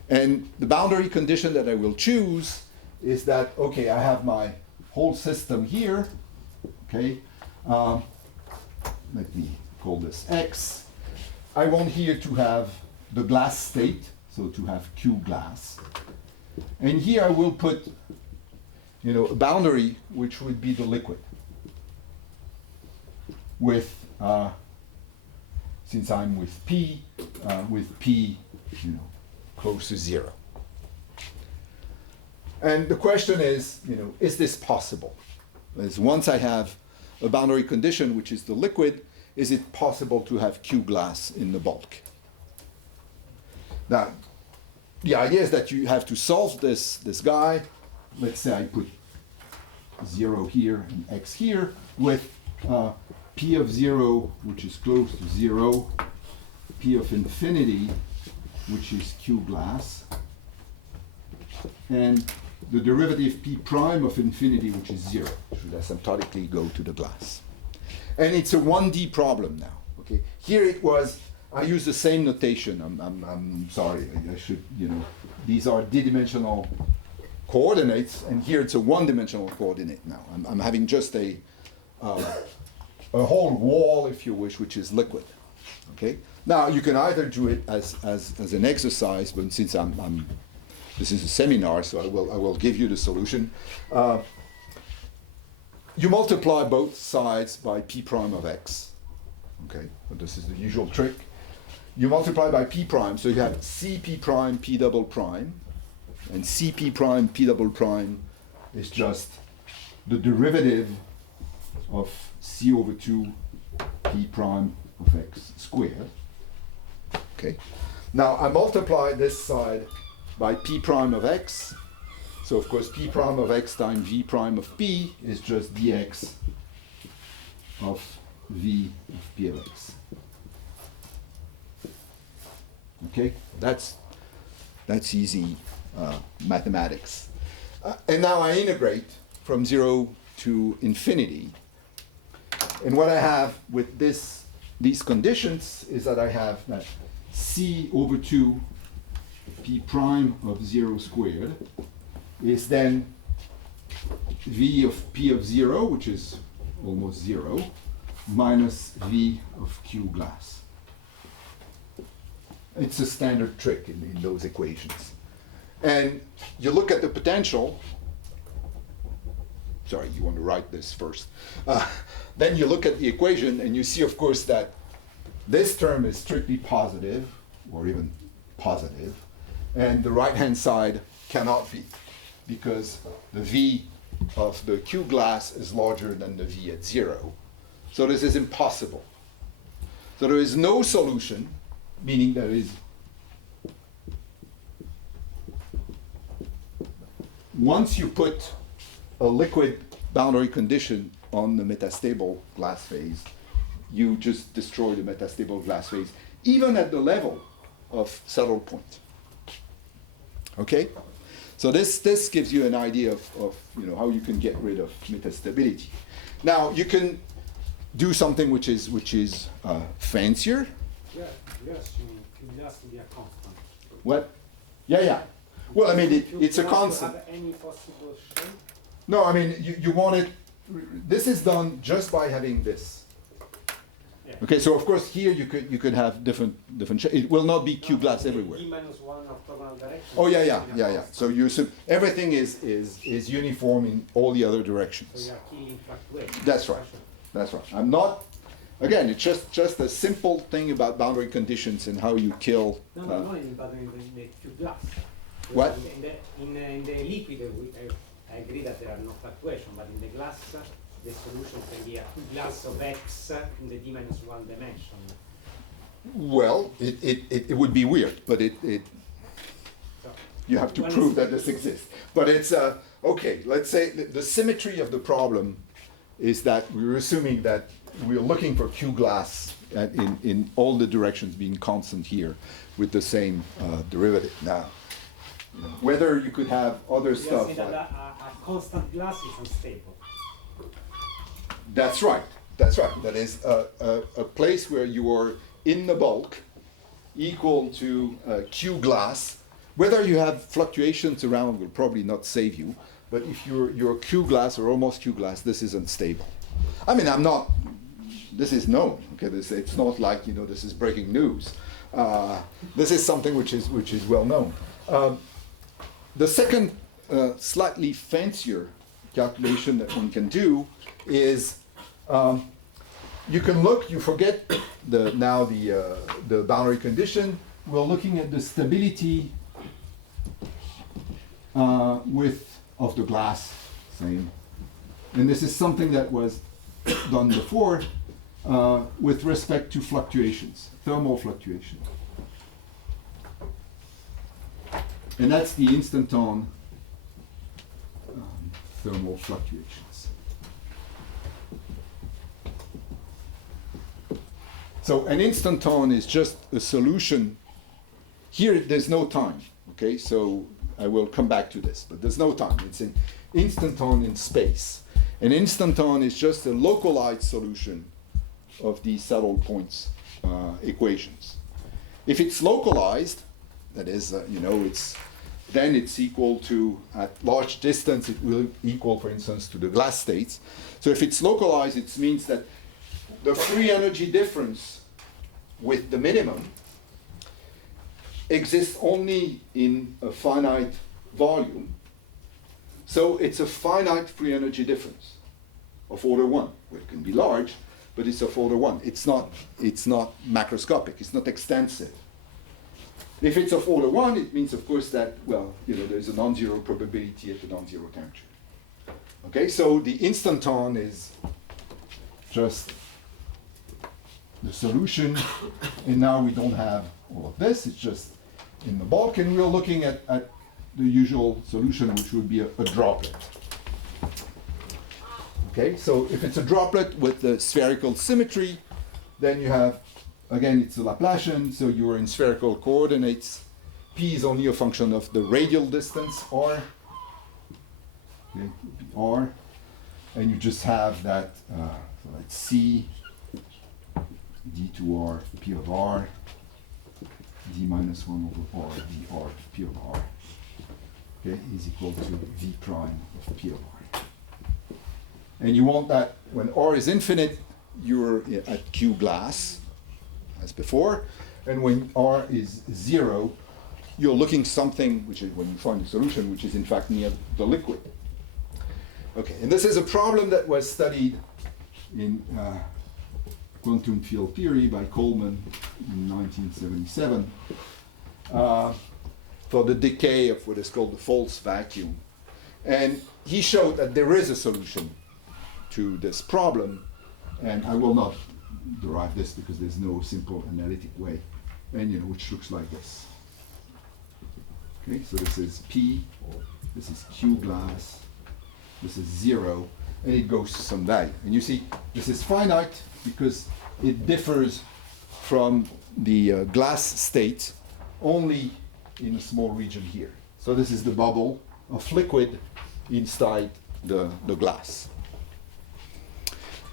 And the boundary condition that I will choose is that, okay, I have my whole system here, okay, let me call this X. I want here to have the glass state, so to have Q glass. And here I will put, you know, a boundary which would be the liquid with, since I'm with P, you know, close to 0. And the question is, you know, is this possible? Is once I have a boundary condition, which is the liquid, is it possible to have Q glass in the bulk? Now, the idea is that you have to solve this guy. Let's say I put 0 here and X here with P of 0, which is close to 0, P of infinity, which is Q glass, and the derivative P prime of infinity, which is 0, should asymptotically go to the glass. And it's a 1D problem now. Okay, here it was. I use the same notation. I'm sorry. I should, you know, these are d-dimensional coordinates, and here it's a one-dimensional coordinate now. I'm having just a whole wall, if you wish, which is liquid. Okay. Now you can either do it as an exercise, but since this is a seminar, so I will give you the solution. You multiply both sides by P prime of X. Okay, but this is the usual trick. You multiply by P prime, so you have Cp prime P double prime, and Cp prime P double prime is just the derivative of C over 2 P prime of X squared. Okay. Now I multiply this side by P prime of X. So of course P prime of X times V prime of P is just dx of V of P of X. Okay, that's easy mathematics. And now I integrate from 0 to infinity. And what I have with these conditions is that I have that C over 2 P prime of 0 squared is then V of P of 0, which is almost 0, minus V of Q glass. It's a standard trick in those equations. And you look at the potential. Sorry, you want to write this first. Then you look at the equation and you see, of course, that this term is strictly positive, or even positive, and the right-hand side cannot be, because the V of the Q glass is larger than the V at 0. So this is impossible. So there is no solution, meaning there is once you put a liquid boundary condition on the metastable glass phase, you just destroy the metastable glass phase, even at the level of saddle point. Okay? So this gives you an idea of how you can get rid of metastability. Now you can do something which is fancier. Yeah, yes, you just be a constant. What? Yeah. Well, I mean, it's a You want to constant. have any possible shape? No, I mean, you want it, this is done just by having this. Yeah. Okay, so of course here you could have different it will not be Q glass everywhere. D minus 1 orthogonal direction. Oh yeah. So you assume everything is uniform in all the other So directions. you are killing fluctuations. That's right. That's right. I'm not, again, it's just a simple thing about boundary conditions and how you kill. No, but in the Q glass. What? In the liquid, I agree that there are no fluctuations, but in the glass, the solution can be a Q glass of X in the D minus 1 dimension. Well, it would be weird, but So you have to one prove is- that this exists. But it's, okay, let's say the symmetry of the problem is that we're assuming that we're looking for Q glass in all the directions being constant here with the same derivative. Now, whether you could have other You stuff. see that a constant glass is unstable. That's right. That is a place where you are in the bulk equal to Q glass. Whether you have fluctuations around will probably not save you, but if you're Q glass or almost Q glass, this is unstable. I mean, this is known. Okay, it's not like this is breaking news. This is something which is well known. The second slightly fancier calculation that one can do is you forget the boundary condition. We're looking at the stability width of the glass, same. And this is something that was done before with respect to fluctuations, thermal fluctuation. And that's the instanton thermal fluctuations. So an instanton is just a solution. Here there's no time, okay? So I will come back to this, but there's no time. It's an instanton in space. An instanton is just a localized solution of these saddle points equations. If it's localized, that is, then it's equal to, at large distance, it will equal, for instance, to the glass states. So if it's localized, it means that the free energy difference with the minimum exists only in a finite volume. So it's a finite free energy difference of order 1. Well, it can be large, but it's of order 1. It's not macroscopic. It's not extensive. If it's of order 1, it means, of course, that, there's a non-zero probability at the non-zero temperature. Okay, so the instanton is just the solution, and now we don't have all of this. It's just in the bulk, and we're looking at the usual solution, which would be a droplet. Okay, so if it's a droplet with the spherical symmetry, then you have, again, it's a Laplacian, so you are in spherical coordinates. P is only a function of the radial distance, r. Okay, r. And you just have that, so that's C, d2r, p of r, d minus 1 over r, dr, p of r, okay, is equal to v prime of p of r. And you want that when r is infinite, you're at Q glass, as before, and when r is 0, you're looking something, which is when you find a solution, which is in fact near the liquid. Okay, and this is a problem that was studied in quantum field theory by Coleman in 1977 for the decay of what is called the false vacuum. And he showed that there is a solution to this problem, and I will not derive this because there's no simple analytic way, and which looks like this. Okay, so this is P this is Q glass, this is 0, and it goes to some value. And you see, this is finite because it differs from the glass state only in a small region here. So this is the bubble of liquid inside the glass.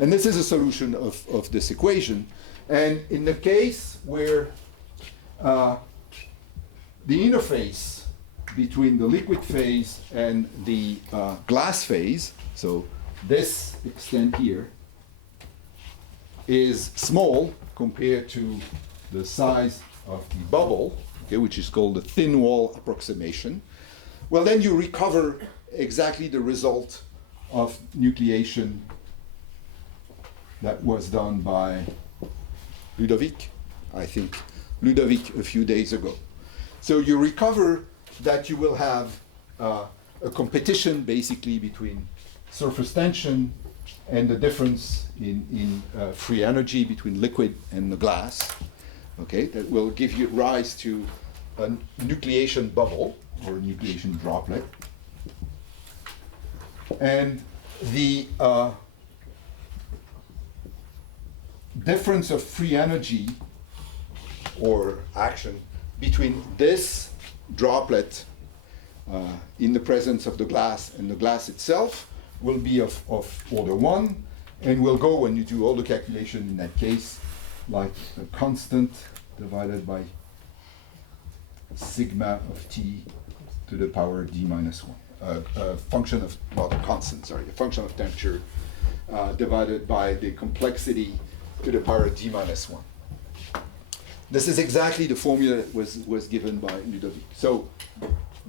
And this is a solution of this equation. And in the case where the interface between the liquid phase and the glass phase, so this extent here, is small compared to the size of the bubble, okay, which is called the thin wall approximation, well, then you recover exactly the result of nucleation that was done by Ludovic, I think, Ludovic a few days ago. So you recover that you will have a competition basically between surface tension and the difference in free energy between liquid and the glass, okay, that will give you rise to a nucleation bubble or a nucleation droplet. And the difference of free energy or action between this droplet in the presence of the glass and the glass itself will be of order 1, and will go, when you do all the calculation in that case, like a constant divided by sigma of t to the power d minus 1. A function of, well, a constant, sorry, a function of temperature divided by the complexity to the power d minus 1. This is exactly the formula that was given by Ludovic. So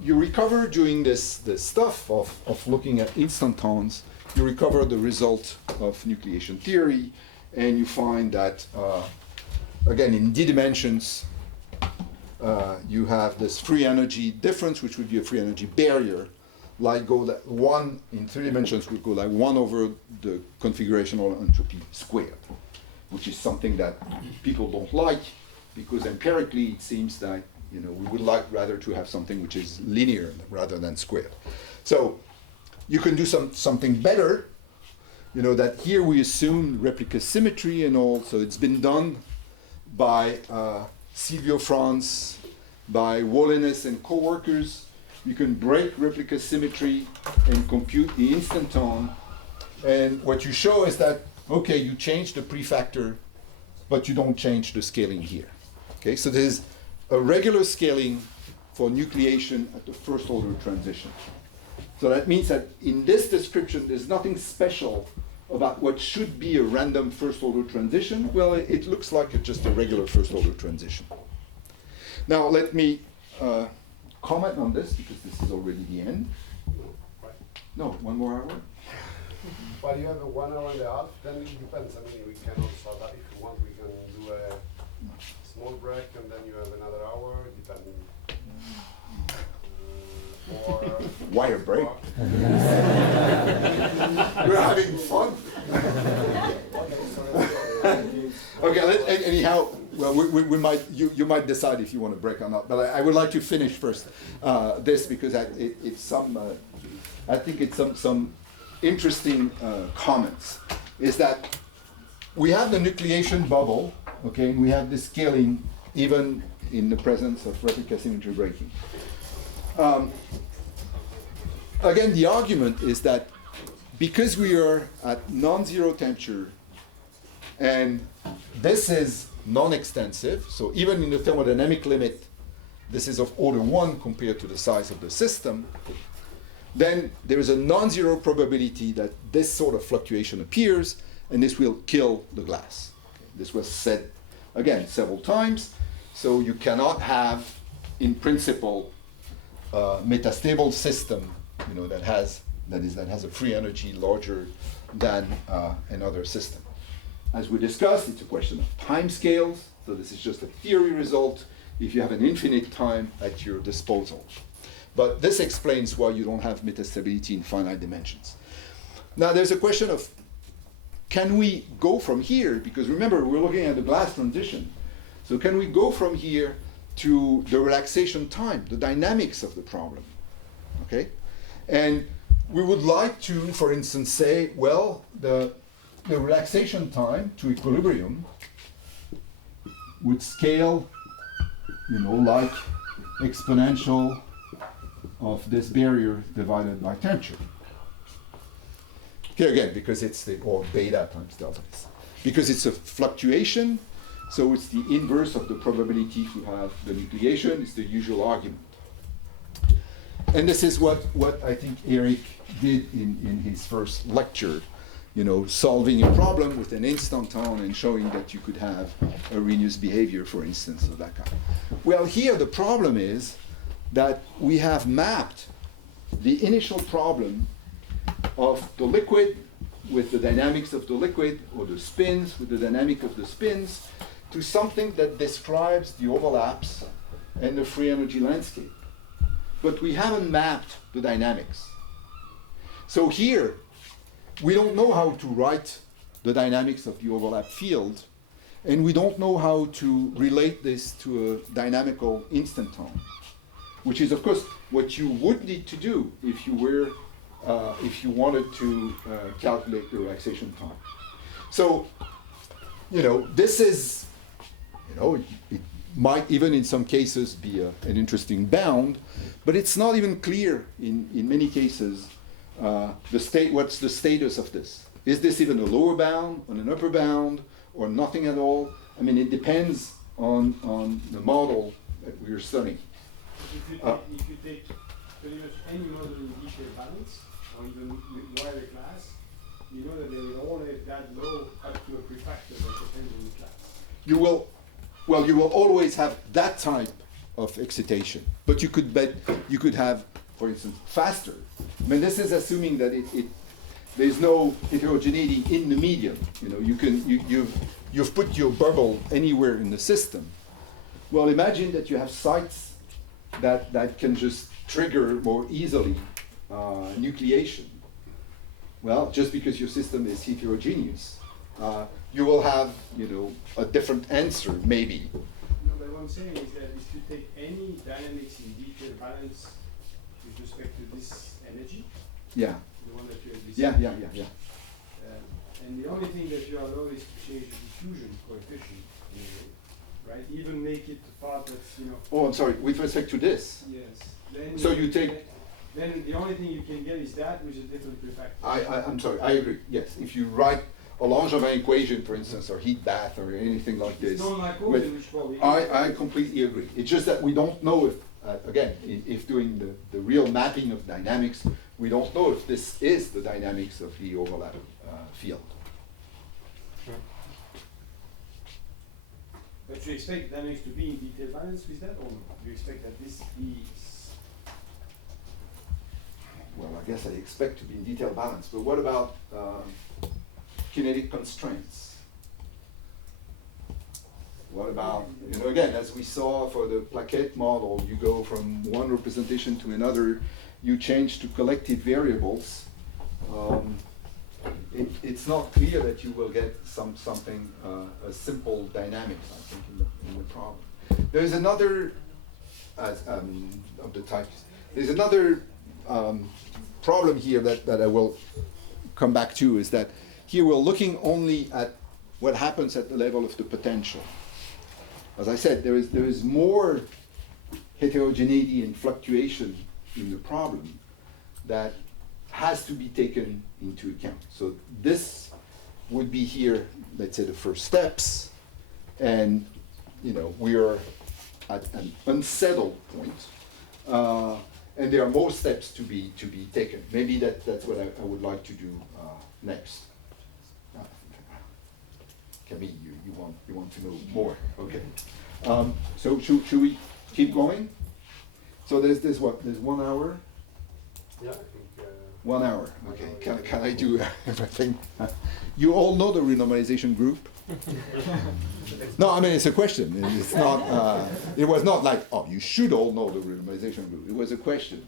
you recover doing this stuff of looking at instantons, you recover the result of nucleation theory, and you find that, again, in d dimensions, you have this free energy difference, which would be a free energy barrier, like go that 1 in 3 dimensions would go like 1 over the configurational entropy squared, which is something that people don't like, because empirically it seems that we would like rather to have something which is linear rather than squared. So you can do something better, that here we assume replica symmetry and all, so it's been done by Silvio Franz, by Wollenes and co-workers. You can break replica symmetry and compute the instanton, and what you show is that, okay, you change the prefactor, but you don't change the scaling here. Okay, so there's a regular scaling for nucleation at the first order transition. So that means that in this description, there's nothing special about what should be a random first order transition. Well, it looks like it's just a regular first order transition. Now let me comment on this, because this is already the end. No, 1 more hour? But you have a 1 hour and a half, then it depends. I mean, we can also, if you want, we can do a small break and then you have another hour, depending. Or wire break. We're having fun. Okay, anyhow, well, we might, you might decide if you want to break or not, but I would like to finish first this, because it's some, I think it's some interesting comments, is that we have the nucleation bubble, okay, and we have the scaling even in the presence of replica symmetry breaking. Again, the argument is that because we are at non-zero temperature and this is non-extensive, so even in the thermodynamic limit, this is of order 1 compared to the size of the system, then there is a non-zero probability that this sort of fluctuation appears, and this will kill the glass. This was said, again, several times, so you cannot have, in principle, a metastable system, that has a free energy larger than another system. As we discussed, it's a question of time scales, so this is just a theory result if you have an infinite time at your disposal. But this explains why you don't have metastability in finite dimensions. Now there's a question of, can we go from here, because remember we're looking at the glass transition, so can we go from here to the relaxation time, the dynamics of the problem, okay? And we would like to, for instance, say, well, the relaxation time to equilibrium would scale, like exponential of this barrier divided by temperature. Here again, because it's or beta times delta. Because it's a fluctuation, so it's the inverse of the probability to have the nucleation. It's the usual argument. And this is what I think Eric did in his first lecture, solving a problem with an instanton and showing that you could have a Arrhenius behavior, for instance, of that kind. Well, here the problem is that we have mapped the initial problem of the liquid with the dynamics of the liquid, or the spins with the dynamic of the spins, to something that describes the overlaps and the free energy landscape. But we haven't mapped the dynamics. So here, we don't know how to write the dynamics of the overlap field, and we don't know how to relate this to a dynamical instanton, which is, of course, what you would need to do if you wanted to calculate the relaxation time. So, this is, it might even in some cases be an interesting bound, but it's not even clear in many cases what's the status of this. Is this even a lower bound, on an upper bound, or nothing at all? I mean, it depends on the model that we're studying. If you take pretty much any model in detail balance, or even wider class, you know that they will only that low up to a prefactor that depends on the class. You will always have that type of excitation, but you could have, for instance, faster. I mean, this is assuming that there's no heterogeneity in the medium. You've put your bubble anywhere in the system. Well, imagine that you have sites that can just trigger more easily nucleation. Well, just because your system is heterogeneous, you will have, a different answer, maybe. No, but what I'm saying is that if you take any dynamics in detail balance with respect to this energy, yeah, the one that you have yeah. And the only thing that you allow is to change the diffusion coefficient, right? Even make it the part that's, Oh, I'm sorry. With respect to this. Yes. Then so you take. Then the only thing you can get is that with a different prefactor. I'm sorry. I agree. Yes. If you write a Langevin equation, for instance, or heat bath, or anything like this. I completely agree. It's just that we don't know if, again, if doing the real mapping of dynamics, we don't know if this is the dynamics of the overlap field. But you expect dynamics to be in detail balance with that, or do you expect that this is? Well, I guess I expect to be in detail balance, but what about kinetic constraints? What about, again, as we saw for the plaquette model, you go from one representation to another, you change to collective variables. It's not clear that you will get something, a simple dynamics, I think, in the problem. There's another, of the types, there's another problem here that I will come back to, is that here we're looking only at what happens at the level of the potential. As I said, there is more heterogeneity and fluctuation in the problem that has to be taken into account. So this would be here, let's say, the first steps, and we are at an unsettled point, and there are more steps to be taken. Maybe that's what I would like to do next. Camille, you want to know more? Okay. So should we keep going? So there's what? There's 1 hour. Yeah, I think. 1 hour. Okay. Can I do everything? You all know the renormalization group? No, I mean it's a question. It's not. It was not like, oh, you should all know the renormalization group. It was a question.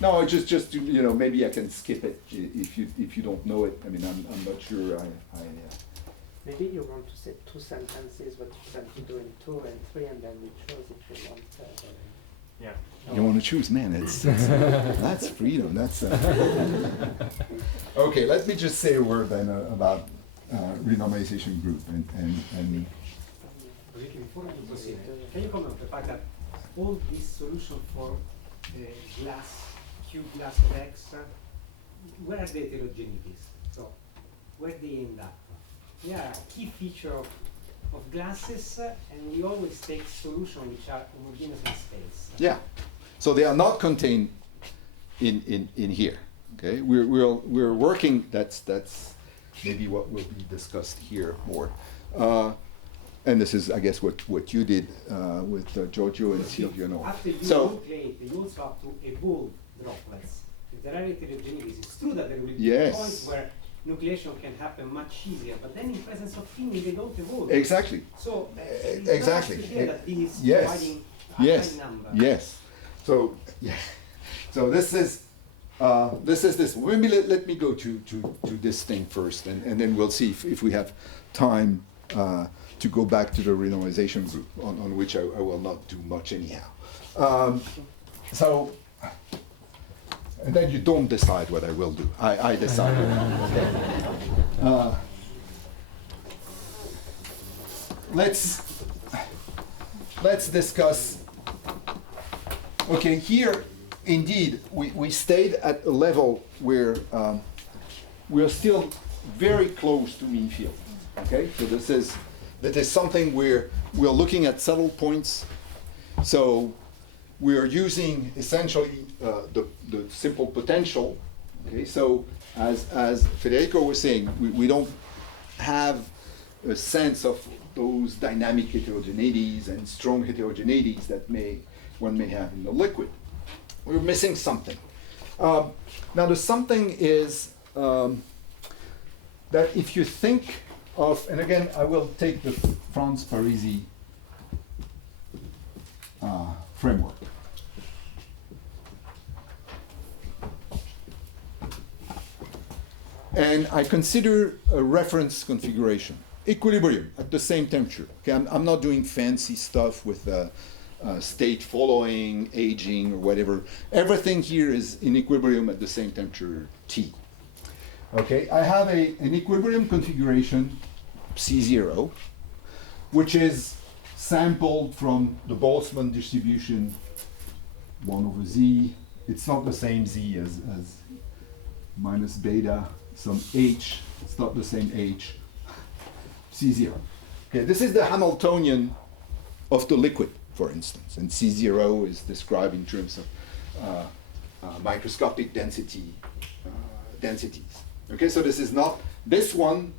No, it's just to, maybe I can skip it if you don't know it. I mean, I'm not sure. Maybe you want to say 2 sentences what you plan to do in 2 and 3, and then we choose if you want. Yeah. You want to choose, man? That's freedom. That's okay. Let me just say a word then about renormalization group and Before you proceed, can you comment on the fact that all these solutions for cube glass of X, where are the heterogeneities? So, where they end up? They are a key feature of glasses, and we always take solutions which are homogeneous in space. yeah. So they are not contained in here. Okay, we're working. That's maybe what will be discussed here more. And this is, I guess, what you did with Giorgio and Silvio. No. After you So nucleate, you also have to evolve droplets. If there are heterogeneities, it's true that there will be Yes. points where nucleation can happen much easier, but then in presence of thinning, they don't evolve. exactly. So Exactly. that this is Yes. providing a Yes. high number. Yes. So yeah. So this is this. Maybe let me go to this thing first, and then we'll see if we have time to go back to the renormalization group, on which I will not do much anyhow. So, and then you don't decide what I will do. I decide. Okay. Let's discuss. Okay, here, indeed, we stayed at a level where we are still very close to mean field. Okay, so that is something where we're looking at subtle points. So we are using essentially the simple potential. Okay, so as Federico was saying, we don't have a sense of those dynamic heterogeneities and strong heterogeneities that one may have in the liquid. We're missing something. Now the something is that if you think of, and again I will take the Franz Parisi framework. And I consider a reference configuration. Equilibrium at the same temperature. Okay, I'm not doing fancy stuff with state following, aging, or whatever. Everything here is in equilibrium at the same temperature, T. Okay, I have an equilibrium configuration, C0, which is sampled from the Boltzmann distribution 1 over Z. It's not the same Z as minus beta, some H. It's not the same H. C0. Okay, this is the Hamiltonian of the liquid, for instance, and C0 is described in terms of microscopic densities. Okay, so this is not, this one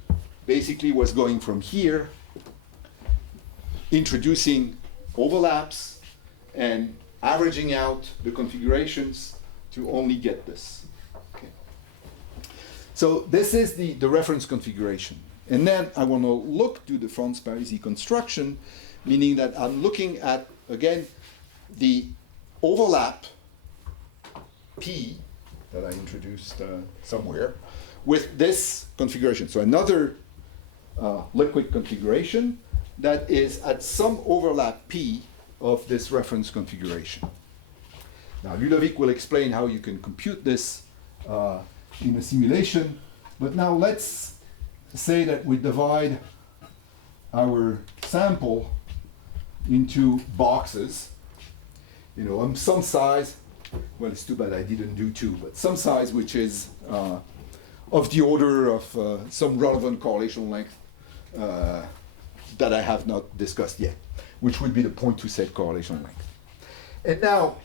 basically was going from here, introducing overlaps and averaging out the configurations to only get this. Okay. So this is the reference configuration. And then I want to look to the Franz Parisi construction, meaning that I'm looking at, again, the overlap P that I introduced somewhere with this configuration. So another liquid configuration that is at some overlap P of this reference configuration. Now Ludovic will explain how you can compute this in a simulation, but now let's say that we divide our sample into boxes, some size. Well, it's too bad I didn't do 2, but some size which is of the order of some relevant correlation length that I have not discussed yet, which would be the point to set correlation length. And now,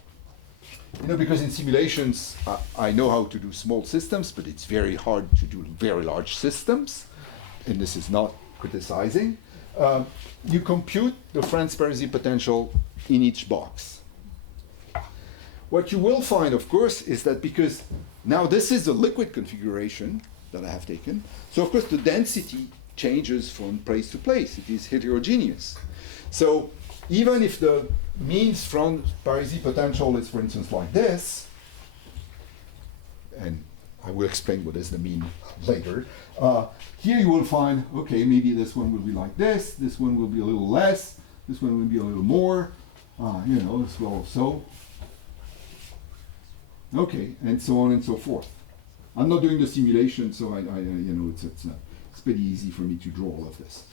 because in simulations I know how to do small systems, but it's very hard to do very large systems, and this is not criticizing. You compute the Franz Parisi potential in each box. What you will find, of course, is that because now this is a liquid configuration that I have taken, so of course the density changes from place to place. It is heterogeneous. So even if the means Franz Parisi potential is, for instance, like this, and I will explain what is the mean later, here you will find, okay, maybe this one will be like this one will be a little less, this one will be a little more, as well, so. Okay, and so on and so forth. I'm not doing the simulation, so it's pretty easy for me to draw all of this.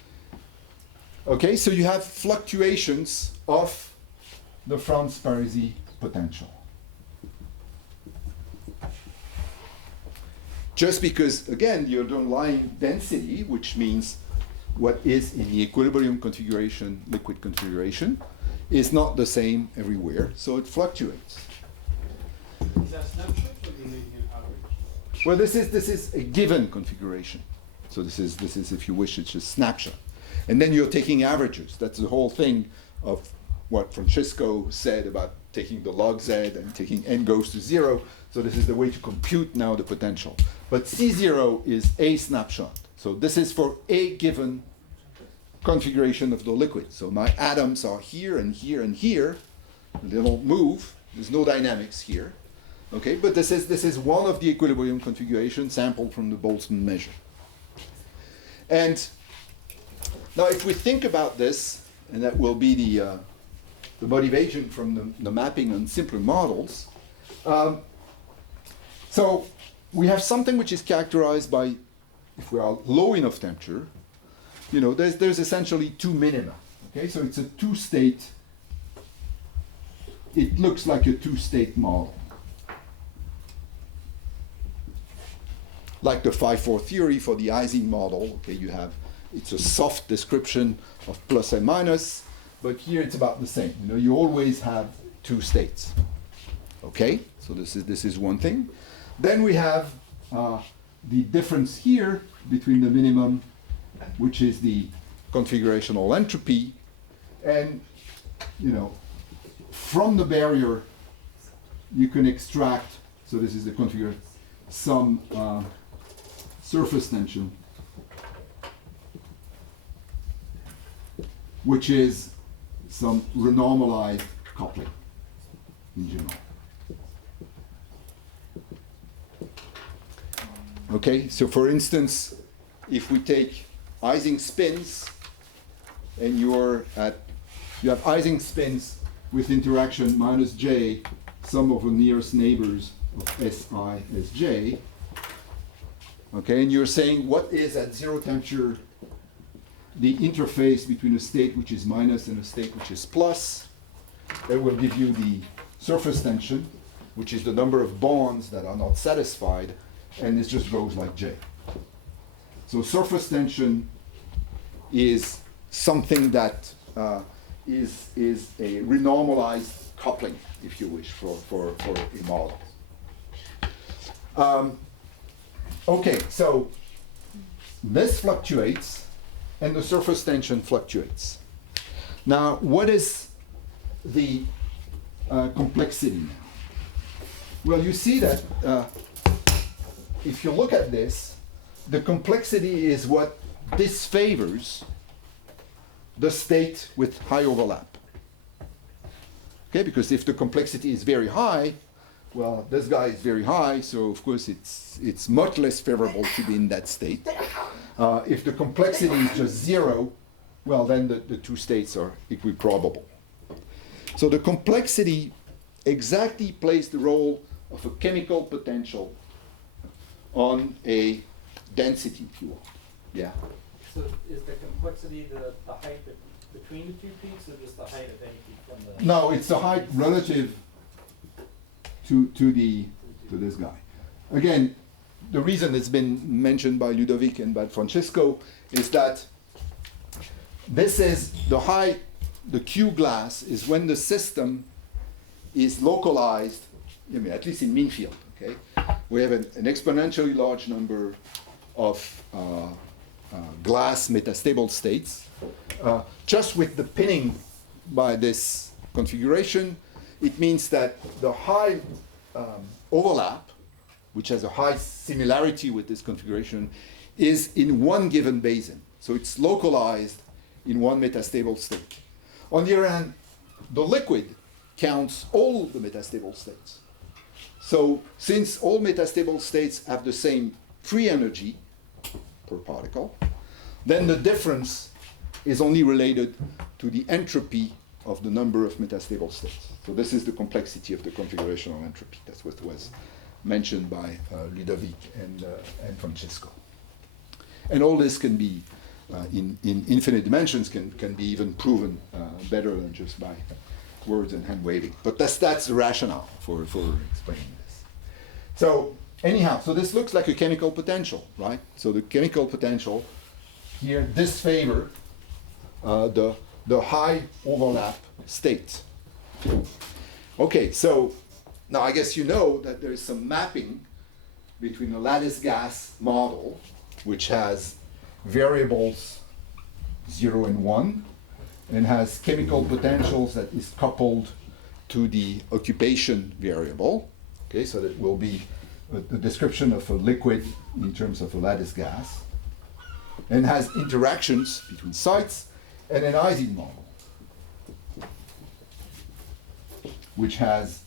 Okay, so you have fluctuations of the Franz-Parisi potential. Just because, again, the underlying density, which means what is in the equilibrium configuration, liquid configuration, is not the same everywhere, so it fluctuates. Is that snapshot or you're making an average? Well, this is a given configuration. So this is, if you wish, it's just snapshot. And then you're taking averages. That's the whole thing of what Francesco said about taking the log z and taking n goes to 0. So this is the way to compute now the potential. But C0 is a snapshot. So this is for a given configuration of the liquid. So my atoms are here and here and here. They don't move. There's no dynamics here. Okay, but this is one of the equilibrium configurations sampled from the Boltzmann measure. And now if we think about this, and that will be the motivation from the mapping on simpler models. So we have something which is characterized by, if we are low enough temperature, there's essentially two minima. Okay, so it's a two-state. It looks like a two-state model, like the 5-4 theory for the Ising model. Okay, it's a soft description of plus and minus, but here it's about the same. You always have two states. Okay, so this is one thing. Then we have the difference here between the minimum, which is the configurational entropy, and from the barrier you can extract. So this is the configuration, some surface tension, which is some renormalized coupling in general. Okay, so for instance, if we take Ising spins, and you have Ising spins with interaction minus j, sum of the nearest neighbors of Si as j. Okay, and you're saying what is at zero temperature the interface between a state which is minus and a state which is plus. That will give you the surface tension, which is the number of bonds that are not satisfied, and this just goes like j. So surface tension is something that is a renormalized coupling, if you wish, for a model. Okay, so this fluctuates, and the surface tension fluctuates. Now, what is the complexity now? Well, you see that if you look at this, the complexity is what disfavors the state with high overlap. Okay, because if the complexity is very high, well, this guy is very high, so of course it's much less favorable to be in that state. If the complexity is just 0, well, then the two states are equiprobable. So the complexity exactly plays the role of a chemical potential on a density, if you will. Yeah. So is the complexity the height between the two peaks, or just the height of any peak from the? No, it's the height relative to this guy. Again, the reason it's been mentioned by Ludovic and by Francesco is that this is the height, the Q glass is when the system is localized, at least in mean field. Okay, we have an exponentially large number of glass metastable states. Just with the pinning by this configuration, it means that the high overlap, which has a high similarity with this configuration, is in one given basin. So it's localized in one metastable state. On the other hand, the liquid counts all the metastable states. So since all metastable states have the same free energy per particle, then the difference is only related to the entropy of the number of metastable states. So this is the complexity of the configurational entropy. That's what was mentioned by Ludovic and Francesco. And all this can be, in infinite dimensions, can be even proven better than just by words and hand waving. But that's the rationale for explaining this. So anyhow, so this looks like a chemical potential, right? So the chemical potential here disfavor the high overlap state. Okay, so now I guess you know that there is some mapping between a lattice gas model, which has variables 0 and 1, and has chemical potentials that is coupled to the occupation variable. Okay, so that will be a description of a liquid in terms of a lattice gas, and has interactions between sites and an Ising model, which has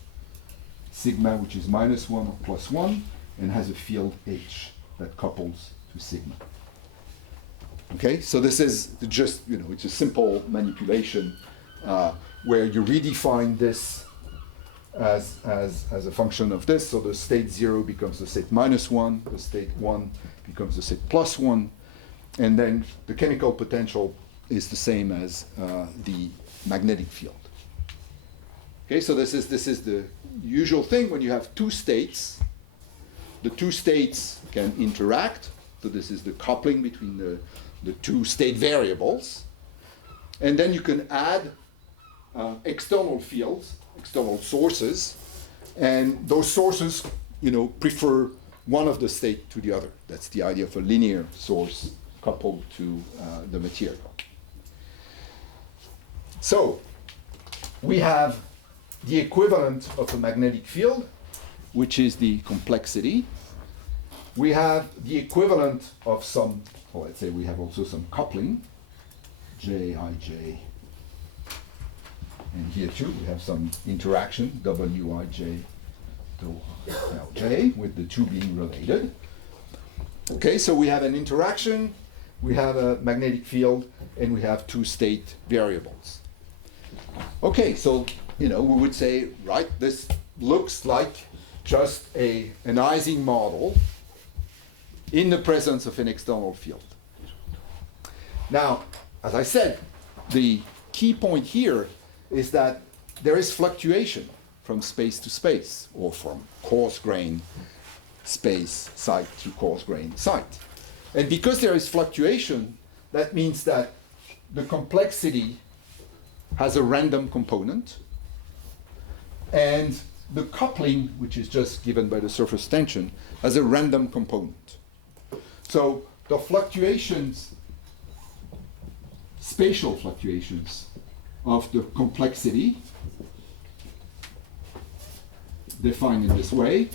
sigma, which is -1 or +1, and has a field H that couples to sigma. Okay, so this is just, it's a simple manipulation where you redefine this as a function of this. So the state 0 becomes the state -1, the state 1 becomes the state +1, and then the chemical potential is the same as the magnetic field. Okay, so this is the usual thing when you have two states. The two states can interact. So this is the coupling between the two state variables. And then you can add external fields, external sources, and those sources, prefer one of the state to the other. That's the idea of a linear source coupled to the material. So we have the equivalent of a magnetic field, which is the complexity. We have the equivalent of some, or let's say we have also some coupling, J, I, J. And here too, we have some interaction, W, I, J, to L, J, with the two being related. Okay, so we have an interaction, we have a magnetic field, and we have two state variables. Okay, so, we would say, right, this looks like just an Ising model in the presence of an external field. Now, as I said, the key point here is that there is fluctuation from space to space, or from coarse grain space site to coarse grain site. And because there is fluctuation, that means that the complexity has a random component, and the coupling, which is just given by the surface tension, has a random component. So the fluctuations, spatial fluctuations of the complexity, defined in this way,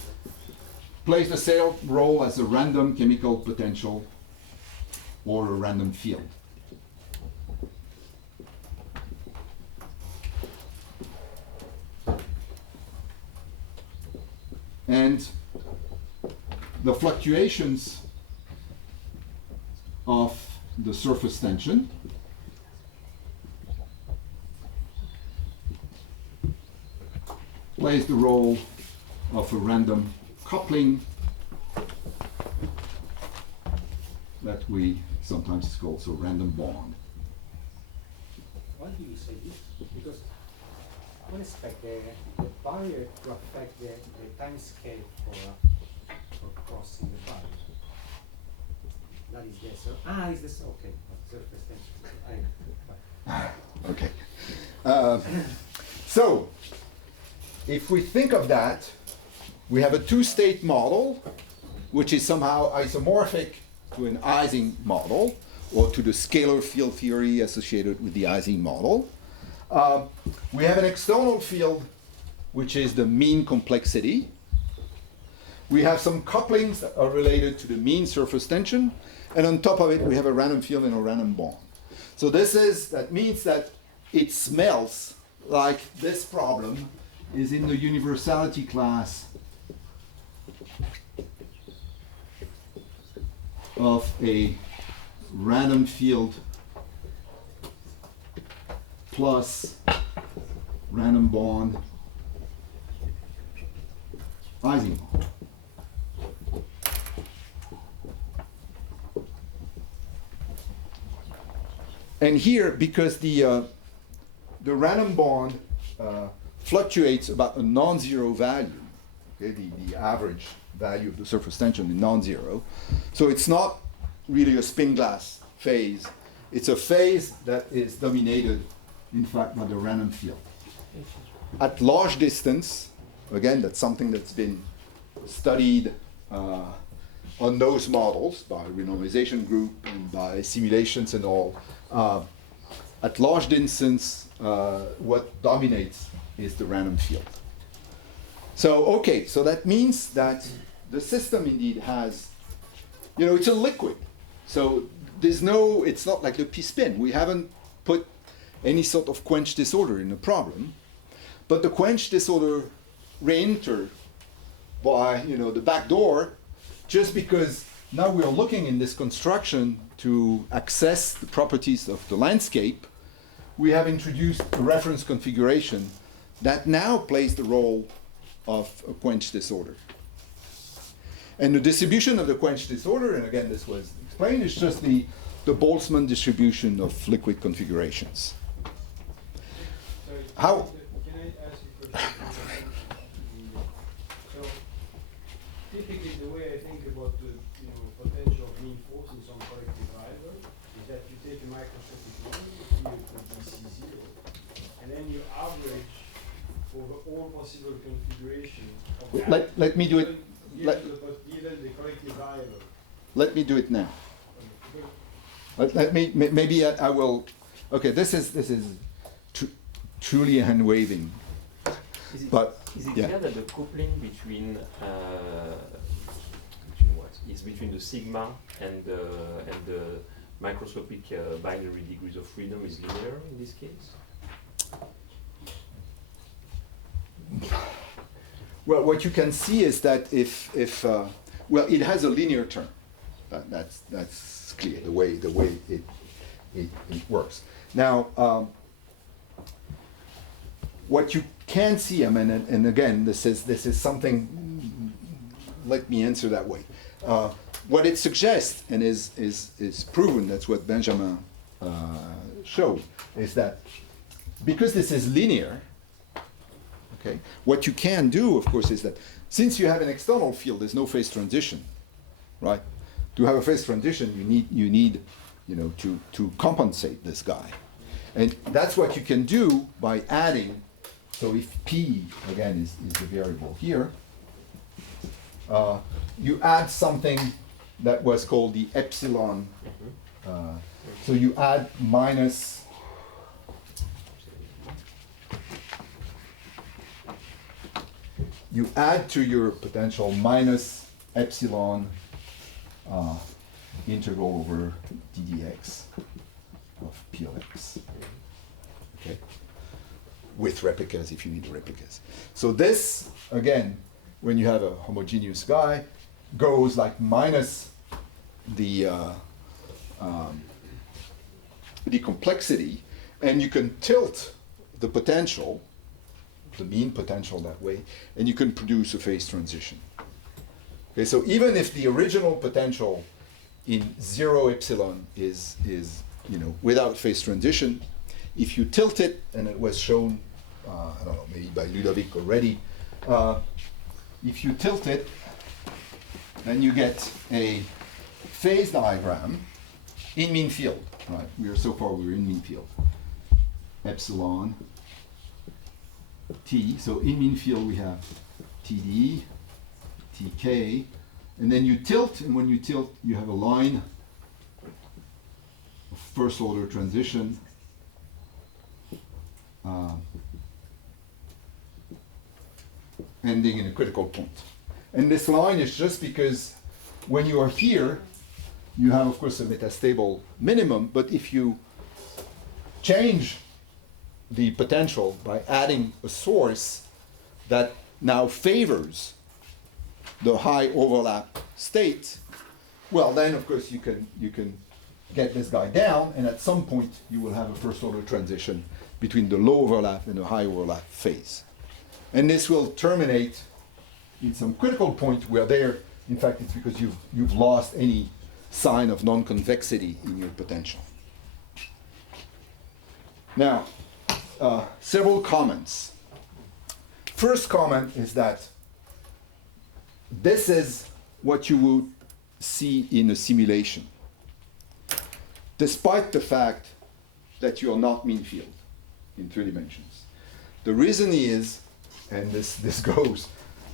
plays the same role as a random chemical potential or a random field. And the fluctuations of the surface tension plays the role of a random coupling that we sometimes call also random bond. Why do you say this? Because I would expect the barrier to affect the time scale for crossing the barrier. That is this. So, is this okay? Surface tension. Okay. So, if we think of that, we have a two-state model, which is somehow isomorphic to an Ising model, or to the scalar field theory associated with the Ising model. We have an external field, which is the mean complexity. We have some couplings that are related to the mean surface tension, and on top of it, we have a random field and a random bond. So that means that it smells like this problem is in the universality class of a random field plus random bond Ising bond. And here, because the random bond fluctuates about a non-zero value, okay, the average value of the surface tension is non-zero, so it's not really a spin glass phase. It's a phase that is dominated, in fact, by the random field. At large distance, again, that's something that's been studied on those models by renormalization group and by simulations and all. At large distance, what dominates is the random field. So, okay, so that means that the system indeed has, it's a liquid. So there's no, it's not like the P-spin. We haven't put any sort of quench disorder in the problem. But the quench disorder re-enter by, the back door, just because now we're looking in this construction to access the properties of the landscape, we have introduced a reference configuration that now plays the role of a quench disorder. And the distribution of the quench disorder, and again this was explained, is just the Boltzmann distribution of liquid configurations. Sorry, How? Can I ask you a question? So typically the way I think about the potential of mean force in some corrective driver is that you take a microscopic line, you put DC0, and then you average over all possible configurations of Let me do it. Given the corrective variable. Let me do it now. Let me, maybe I will. Okay, this is truly hand waving. Is it but clear that the coupling between what is between the sigma and the microscopic binary degrees of freedom is linear in this case? Well, what you can see is that if well, it has a linear term. That's clear. The way it works. Now, what you can see, and again, this is something. Let me answer that way. What it suggests and is proven. That's what Benjamin showed. Is that because this is linear. Okay. What you can do, of course, is that since you have an external field, there's no phase transition, right? To have a phase transition, you need to compensate this guy, and that's what you can do by adding. So if P again is the variable here, you add something that was called the epsilon. So you add minus. You add to your potential minus epsilon integral over ddx of p of x. Okay? With replicas if you need the replicas. So this, again, when you have a homogeneous guy, goes like minus the complexity, and you can tilt the potential, the mean potential that way, and you can produce a phase transition. Okay, so even if the original potential in 0 epsilon is without phase transition, if you tilt it, and it was shown, I don't know, maybe by Ludovic already, if you tilt it, then you get a phase diagram in mean field, right? So far we're in mean field. Epsilon T, so in mean field we have TD, TK, and then you tilt, and when you tilt, you have a line of first order transition ending in a critical point. And this line is just because when you are here, you have, of course, a metastable minimum, but if you change the potential by adding a source that now favors the high overlap state, well, then, of course, you can get this guy down, and at some point, you will have a first order transition between the low overlap and the high overlap phase. And this will terminate in some critical point where there, in fact, it's because you've lost any sign of non-convexity in your potential. Now, several comments. First comment is that this is what you would see in a simulation, despite the fact that you are not mean field in 3 dimensions. The reason is, and this goes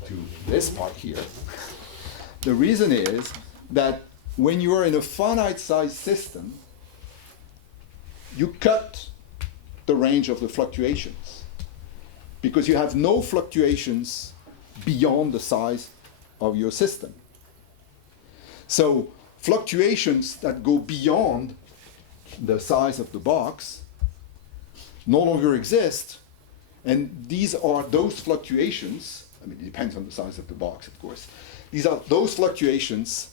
to this part here, the reason is that when you are in a finite size system, you cut the range of the fluctuations because you have no fluctuations beyond the size of your system. So fluctuations that go beyond the size of the box no longer exist, and these are those fluctuations, I mean, it depends on the size of the box, of course. These are those fluctuations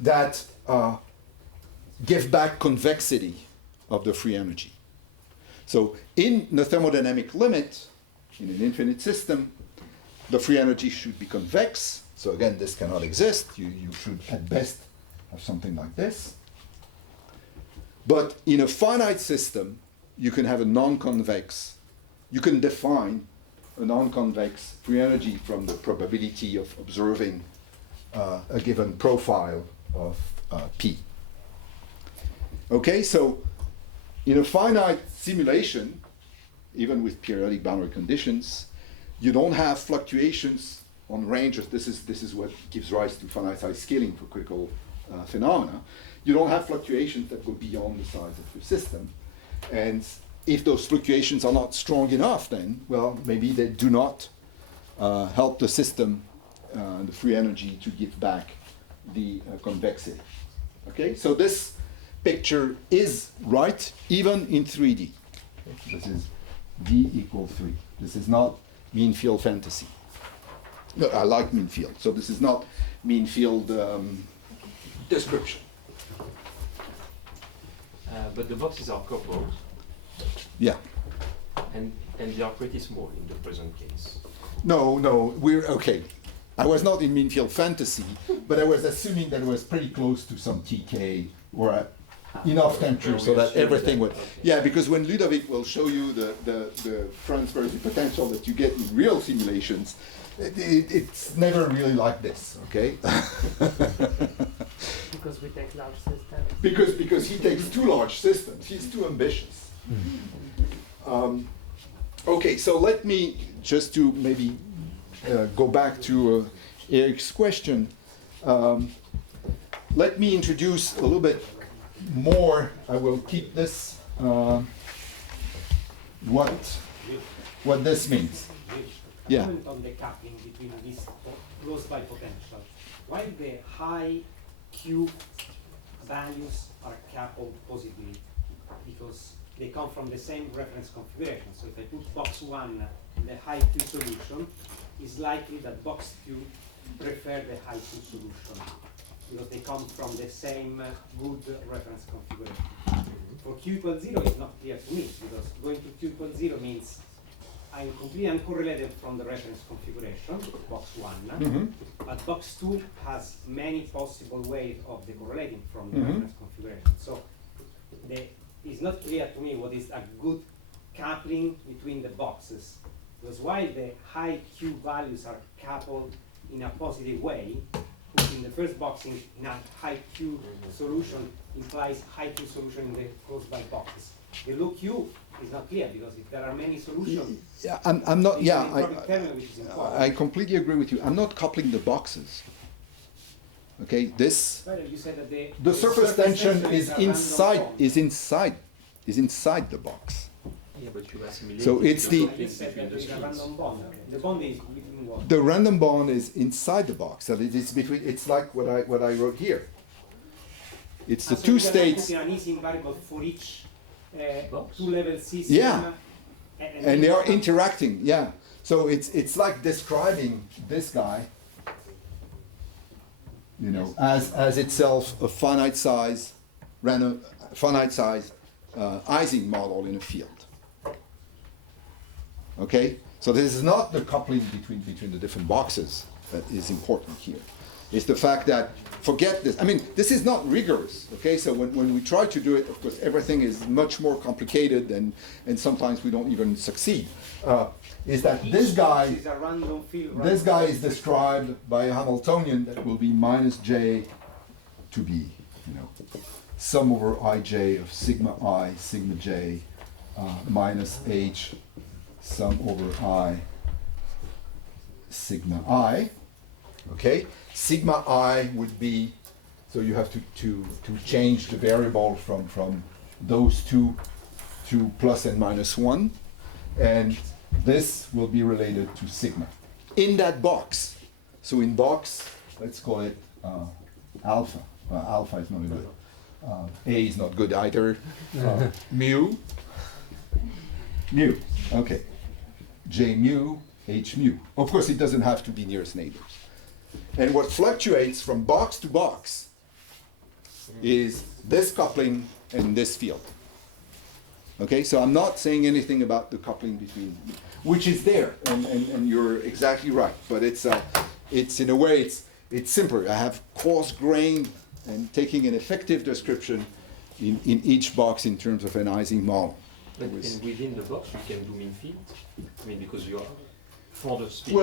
that give back convexity of the free energy. So in the thermodynamic limit, in an infinite system, the free energy should be convex. So again, this cannot exist. You should at best have something like this. But in a finite system, you can have a non-convex. You can define a non-convex free energy from the probability of observing a given profile of P. Okay, so in a finite simulation, even with periodic boundary conditions, you don't have fluctuations on ranges. This is what gives rise to finite size scaling for critical phenomena. You don't have fluctuations that go beyond the size of your system. And if those fluctuations are not strong enough, then, well, maybe they do not help the system, the free energy, to give back the convexity. Okay, so this picture is right even in 3D. This is D equals 3. This is not mean field fantasy. No, I like mean field, so this is not mean field description. But the boxes are coupled. Yeah. And they are pretty small in the present case. No, we're okay. I was not in mean field fantasy, but I was assuming that it was pretty close to some TK or enough temperature so that everything would. Okay. Yeah, because when Ludovic will show you the transverse potential that you get in real simulations, it's never really like this, okay? Because we take large systems. Because he takes too large systems. He's too ambitious. Okay, so let me just to maybe go back to Eric's question. Let me introduce a little bit more. I will keep this. What this means. Yeah. Comment on the coupling between these close by potential. Why the high Q values are coupled positively? Because they come from the same reference configuration. So if I put box 1 in the high Q solution, it's likely that box 2 prefer the high Q solution because they come from the same good reference configuration. For Q equals 0, it's not clear to me because going to Q equals 0 means I'm completely uncorrelated from the reference configuration, box 1, but box 2 has many possible ways of decorrelating from the reference configuration. So it's not clear to me what is a good coupling between the boxes. Because while the high Q values are coupled in a positive way, putting the first box in a high Q solution implies high Q solution in the close by boxes. The low Q is not clear because if there are many solutions, yeah, I'm not. Yeah, I completely agree with you. I'm not coupling the boxes. Okay, this. Well, you said that the surface tension is inside the box. Yeah, but you assimilate. So it's the. You said that there is a random bond. The bond is between what? The random bond is inside the box. So it is between. It's like what I wrote here. It's the two states. An easy variable for each two-level system. Yeah, and they are interacting. Yeah, so it's like describing this guy, you know, as itself a finite size Ising model in a field. Okay? So this is not the coupling between the different boxes that is important here. It's the fact that, forget this. I mean, this is not rigorous, okay? So when we try to do it, of course, everything is much more complicated and sometimes we don't even succeed. Is that this guy is described by a Hamiltonian that will be minus j to b, sum over ij of sigma I, sigma j, minus h, sum over I, sigma I, okay? Sigma I would be, so you have to change the variable from those two to plus and minus 1, and this will be related to sigma. In that box, so in box, let's call it alpha. Alpha is not good. A is not good either. Mu, okay. J mu, H mu. Of course, it doesn't have to be nearest neighbors. And what fluctuates from box to box is this coupling and this field. Okay, so I'm not saying anything about the coupling between, which is there, and you're exactly right. But it's in a way it's simpler. I have coarse-grained and taking an effective description in each box in terms of an Ising model. But and within the box you can do mean field. I mean, because you are for the speed.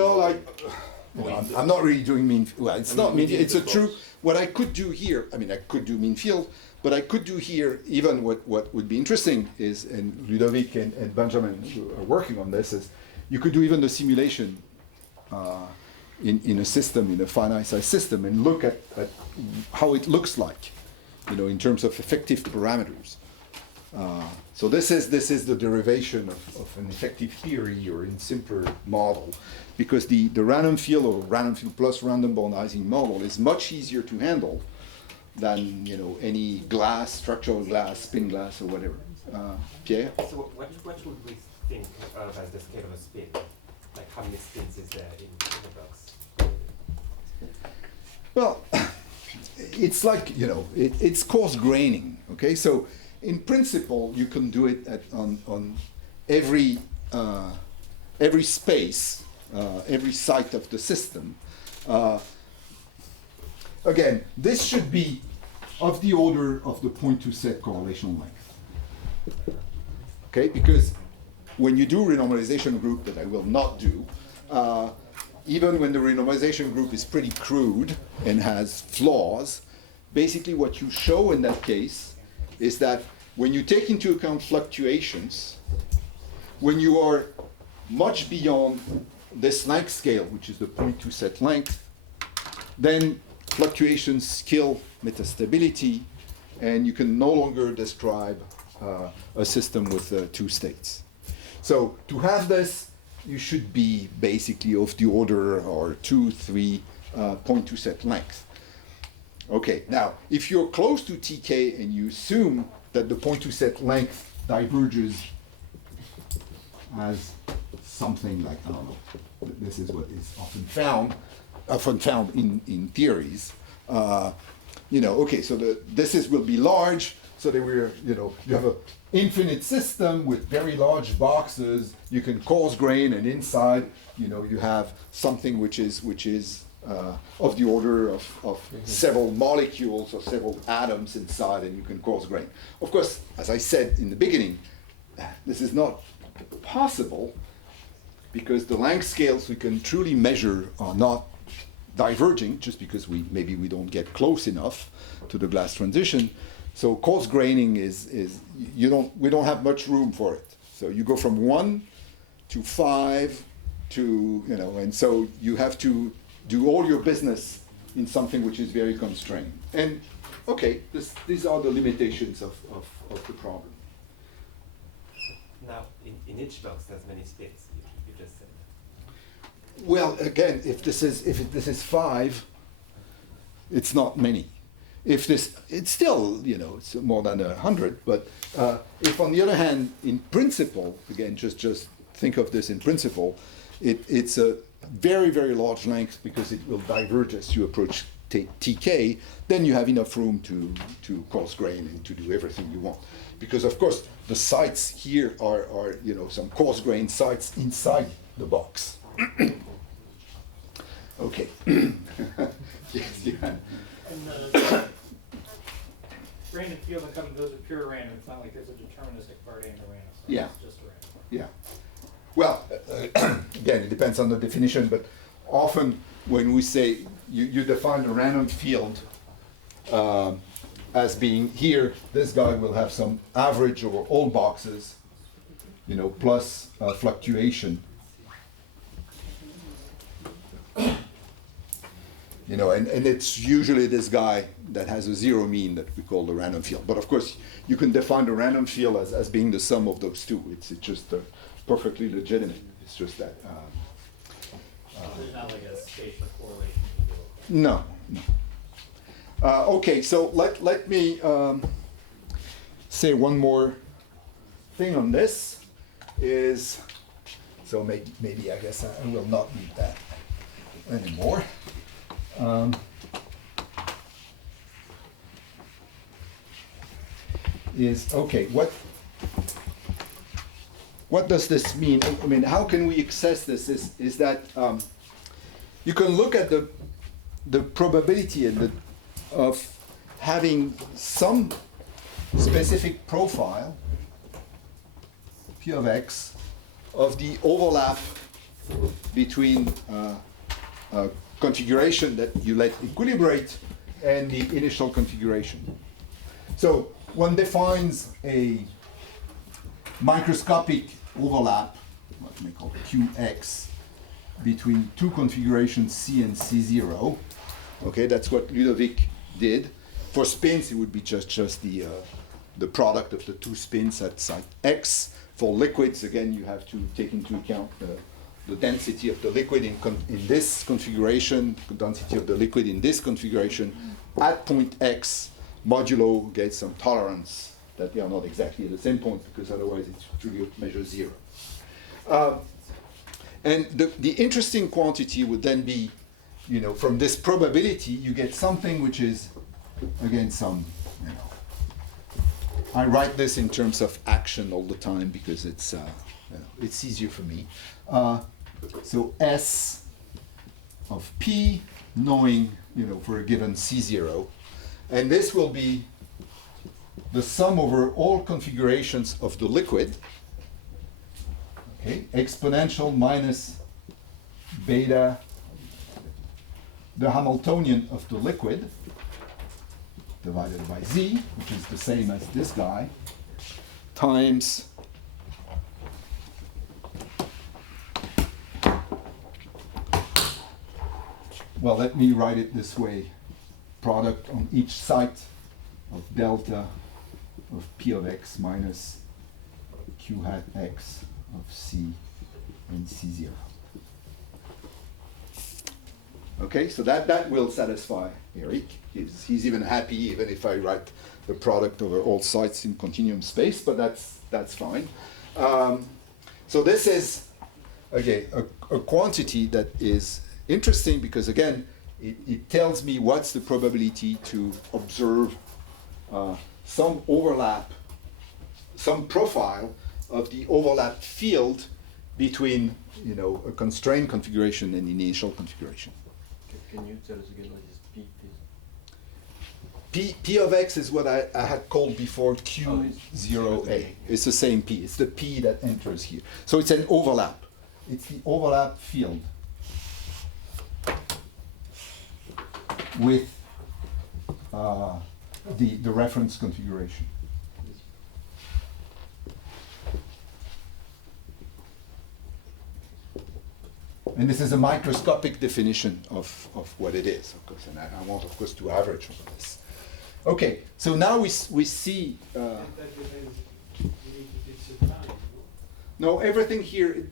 Well, I'm not really doing mean. Well, it's not mean. It's a true. What I could do here. I mean, I could do mean field, but I could do here even what would be interesting is, and Ludovic and Benjamin are working on this, is you could do even the simulation in a system, in a finite size system, and look at how it looks like, in terms of effective parameters. So this is the derivation of an effective theory or in simpler model, because the random field or random field plus random bound Ising model is much easier to handle than any glass, structural glass, spin glass, or whatever. Pierre? So what would we think of as the scale of a spin? Like how many spins is there in the box? Well, it's like, it's coarse graining, okay? So in principle, you can do it on every space, every site of the system. Again, this should be of the order of the point-to set correlation length. Okay, because when you do renormalization group, that I will not do, even when the renormalization group is pretty crude and has flaws, basically what you show in that case is that when you take into account fluctuations, when you are much beyond this length scale, which is the point-to set length, then fluctuations kill metastability, and you can no longer describe a system with two states. So to have this, you should be basically of the order or 2-3 point-to set length. Okay, now if you're close to TK and you assume that the point-to set length diverges as something like, I don't know, this is what is often found in theories. Okay, so this will be large, so that you have an infinite system with very large boxes. You can coarse grain, and inside, you have something which is of the order of several molecules or several atoms inside, and you can coarse grain. Of course, as I said in the beginning, this is not possible because the length scales we can truly measure are not diverging, just because maybe we don't get close enough to the glass transition. So coarse graining we don't have much room for it. So you go from 1 to 5 to, and so you have to do all your business in something which is very constrained. And okay, these are the limitations of the problem. Now, in each box, there's many states. You just said. Well, again, if this is 5, it's not many. If it's still, it's more than 100. But if, on the other hand, in principle, again, just think of this in principle, it's a very, very large length because it will diverge as you approach tk, then you have enough room to coarse grain and to do everything you want. Because of course the sites here are some coarse grain sites inside the box. Okay. Yes, yeah. And the random field that comes those are pure random. It's not like there's a deterministic part and a random. So Yeah. It's just a random. Yeah. Well, again, it depends on the definition, but often when we say you define a random field as being here, this guy will have some average over all boxes, plus fluctuation. And it's usually this guy that has a zero mean that we call the random field. But of course, you can define the random field as being the sum of those two. It's just perfectly legitimate. It's just that. There's not like a spatial correlation. No. Okay, so let me say one more thing on this. So maybe I guess I will not need that anymore. Okay, what does this mean? I mean, how can we access this? Is that you can look at the probability of having some specific profile, P of x, of the overlap between a configuration that you let equilibrate and the initial configuration. So one defines a microscopic overlap, what we call Qx, between two configurations C and C0. Okay, that's what Ludovic did. For spins, it would be just the product of the two spins at site X. For liquids, again, you have to take into account the density of the liquid in this configuration, the density of the liquid in this configuration at point X, modulo gets some tolerance that they are not exactly at the same point, because otherwise it's truly measure zero. And the interesting quantity would then be, from this probability, you get something which is, again, I write this in terms of action all the time because it's easier for me. So S of P, knowing, for a given C0, and this will be the sum over all configurations of the liquid, okay, exponential minus beta, the Hamiltonian of the liquid, divided by Z, which is the same as this guy, times well, let me write it this way. Product on each site of delta of P of x minus Q hat x of C and C0. Okay, so that will satisfy Eric. He's even happy even if I write the product over all sites in continuum space, but that's fine. So this is, again, a quantity that is interesting because, again, it tells me what's the probability to observe some overlap, some profile of the overlap field between, a constrained configuration and initial configuration. Can you tell us again what is P? P of x is what I had called before Q0A. It's the same P. It's the P that enters here. So it's an overlap. It's the overlap field with the reference configuration. And this is a microscopic definition of what it is, of course, and I want, of course, to average over this. Okay, so now we see. No, everything here.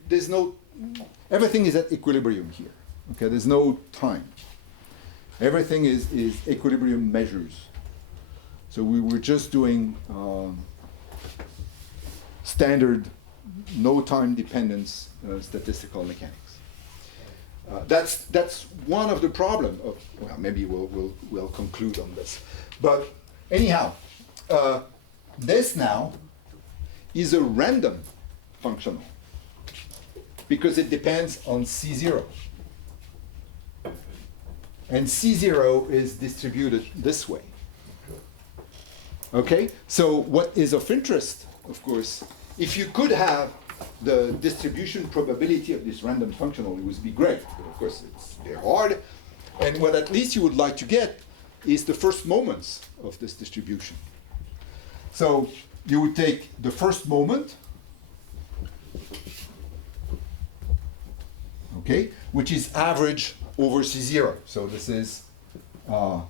Everything is at equilibrium here. Okay, there's no time. Everything is equilibrium measures. So we were just doing standard, no time dependence statistical mechanics. That's one of the problem of, well, maybe we'll conclude on this. But anyhow, this now is a random functional because it depends on C0. And C0 is distributed this way. Okay? So what is of interest, of course, if you could have the distribution probability of this random functional, it would be great. But of course, it's very hard. And what at least you would like to get is the first moments of this distribution. So you would take the first moment, okay, which is average over C0. So this is the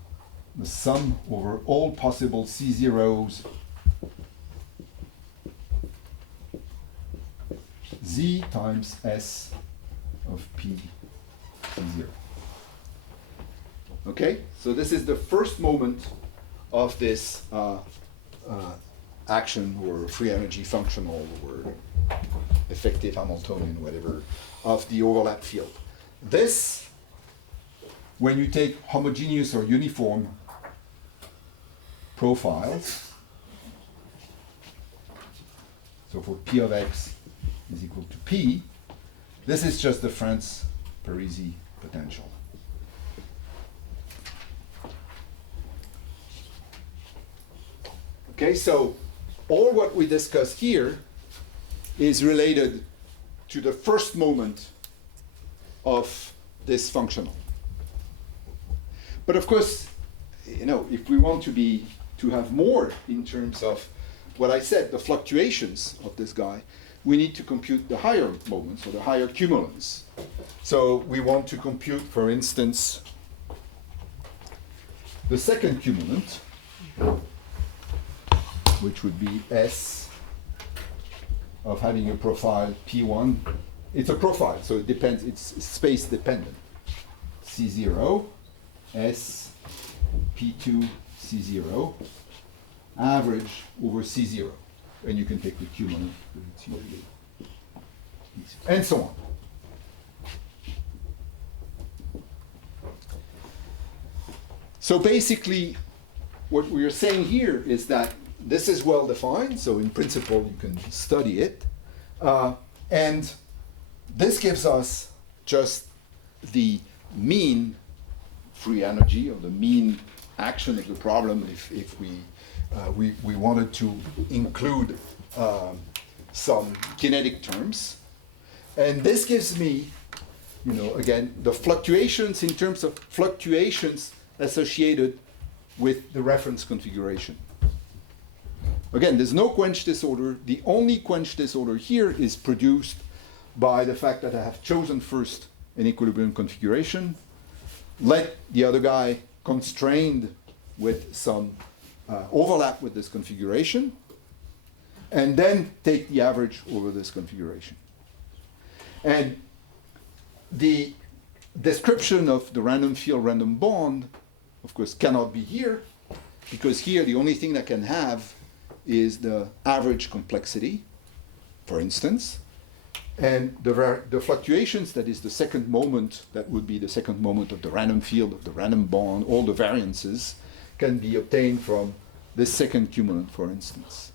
sum over all possible C0s Z times S of P C0. Okay, so this is the first moment of this action or free energy functional or effective Hamiltonian, whatever, of the overlap field. This, when you take homogeneous or uniform profiles, so for P of X is equal to P, this is just the Franz Parisi potential. Okay, so all what we discussed here is related to the first moment of this functional. But of course, you know, if we want to have more in terms of what I said, the fluctuations of this guy, we need to compute the higher moments or the higher cumulants. So we want to compute, for instance, the second cumulant, which would be S of having a profile P1. It's a profile, so it depends, it's space dependent. C0, S, P2, C0, average over C0. And you can take the cumulant, it's usually easy. And so on. So basically, what we are saying here is that this is well defined, so in principle you can study it. And this gives us just the mean free energy or the mean action of the problem if we wanted to include some kinetic terms. And this gives me, you know, again, the fluctuations in terms of fluctuations associated with the reference configuration. Again, there's no quench disorder. The only quench disorder here is produced by the fact that I have chosen first an equilibrium configuration, let the other guy constrained with some overlap with this configuration, and then take the average over this configuration. And the description of the random field random bond, of course, cannot be here, because here the only thing that can have is the average complexity, for instance, and the fluctuations, that is the second moment, that would be the second moment of the random field, of the random bond, all the variances can be obtained from this second cumulant, for instance.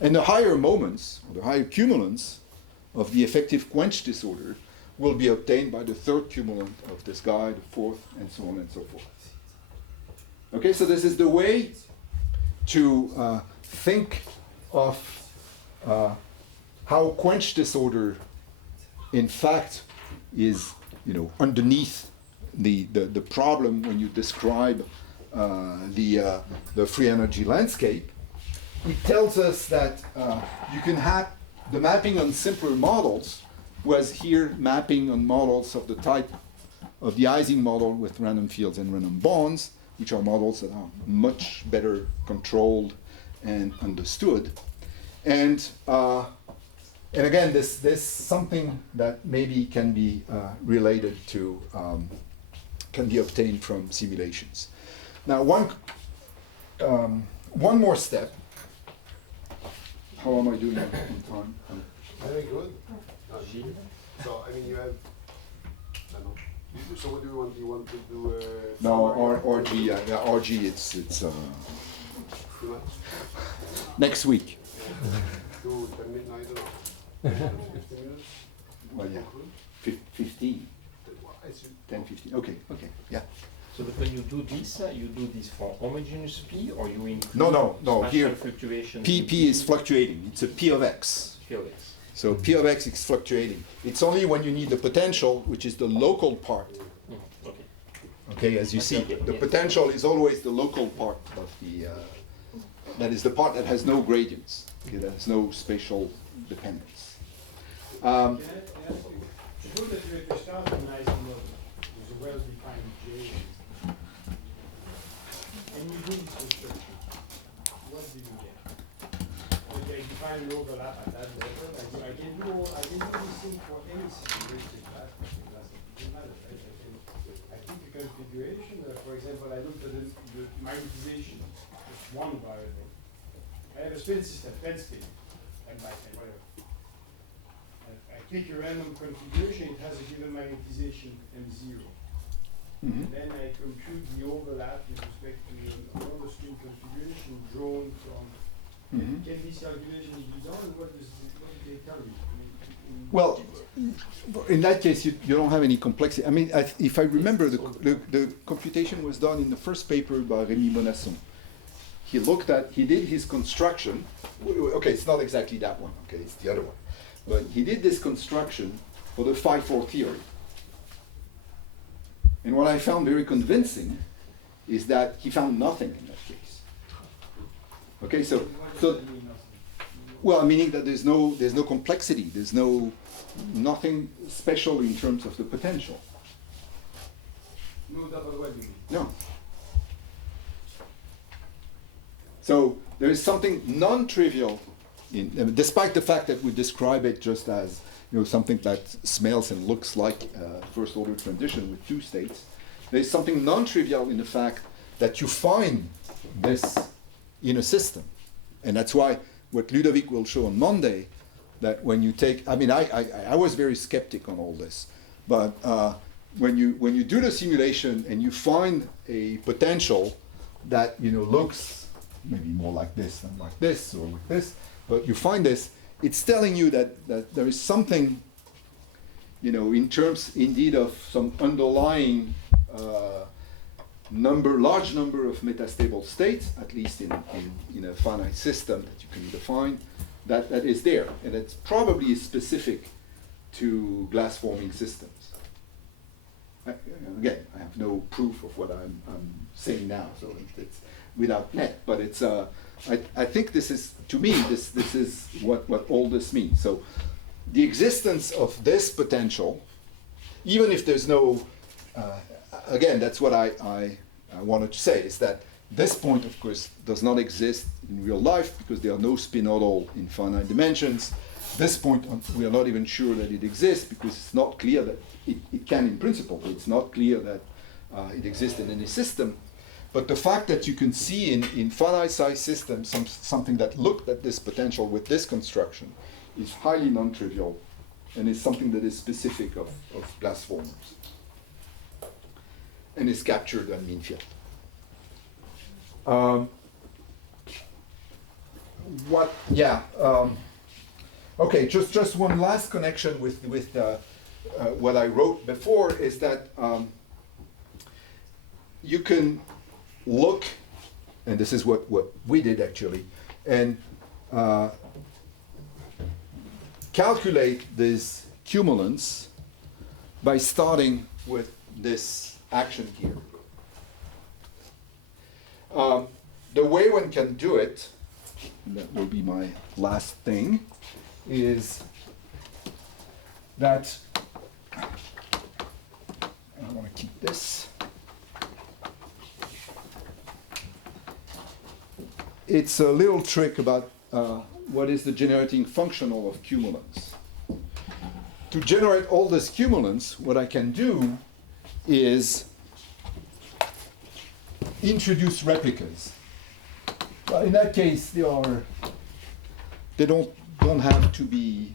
And the higher moments, or the higher cumulants of the effective quench disorder will be obtained by the third cumulant of this guy, the fourth, and so on and so forth. Okay, so this is the way to think of how quench disorder, in fact, is, you know, underneath the problem when you describe the free energy landscape. It tells us that you can have the mapping on simpler models was here mapping on models of the type of the Ising model with random fields and random bonds, which are models that are much better controlled and understood. And again, this something that maybe can be related to, can be obtained from simulations. Now, one more step. How am I doing in time? Very good. So, I mean, you have, I don't know, So what do you want? Do you want to do No, RG, RG, it's too much? next week. Do 10 minutes? No, I don't know. 15 minutes? Well, yeah, 15. 10, 15. Okay, yeah. So that when you do this for homogeneous P, or you include No. spatial Here, fluctuations? P is fluctuating. It's a P of X. P of X. So P of X is fluctuating. It's only when you need the potential, which is the local part. Okay. Okay, as you see, Okay, the yes. potential is always the local part of the. That is the part that has no gradients. Okay, that has no spatial dependence. Can I ask you, suppose that you have to start a nice model with a well-defined J, and you do this construction, what do you get? Okay, I define an overlap at that level. I can do this thing for any situation class. It doesn't matter, right? I think the configuration, for example, I looked at the magnetization, just one variable. I have a spin system, 10 spin, and whatever. I take a random configuration, it has a given magnetization M0. And then I compute the overlap with respect to another spin configuration drawn from. Can these calculations be done? What do they tell you? Well, in that case, you don't have any complexity. I mean, if I remember, the computation was done in the first paper by Rémy Bonasson. He did his construction. Okay, it's not exactly that one. Okay, it's the other one. But he did this construction for the phi-4 theory. And what I found very convincing is that he found nothing in that case. Okay, so well, meaning that there's no complexity, there's nothing special in terms of the potential. No double webbing. No. So there is something non-trivial despite the fact that we describe it just as something that smells and looks like first order transition with two states. There is something non-trivial in the fact that you find this in a system. And that's why what Ludovic will show on Monday, that when you take, I was very skeptic on all this, but when you do the simulation and you find a potential that looks maybe more like this than like this or like this, but you find this, it's telling you that there is something, in terms indeed of some underlying large number of metastable states, at least in a finite system that you can define, that is there. And it's probably specific to glass-forming systems. Again, I have no proof of what I'm saying now, so it's without net. But it's I think this is, to me, this is what all this means. So the existence of this potential, even if there's no, again, that's what I wanted to say, is that this point, of course, does not exist in real life because there are no spinodal in finite dimensions. This point, we are not even sure that it exists because it's not clear that it can in principle, but it's not clear that it exists in any system. But the fact that you can see in finite size systems something that looked at this potential with this construction is highly non-trivial and is something that is specific of glass formers and is captured on mean field. Okay, just one last connection with what I wrote before is that you can look, and this is what we did actually, and calculate these cumulants by starting with this action here. The way one can do it, and that will be my last thing, is that I want to keep this. It's a little trick about what is the generating functional of cumulants. To generate all these cumulants, what I can do is introduce replicas. Well, in that case, they don't have to be,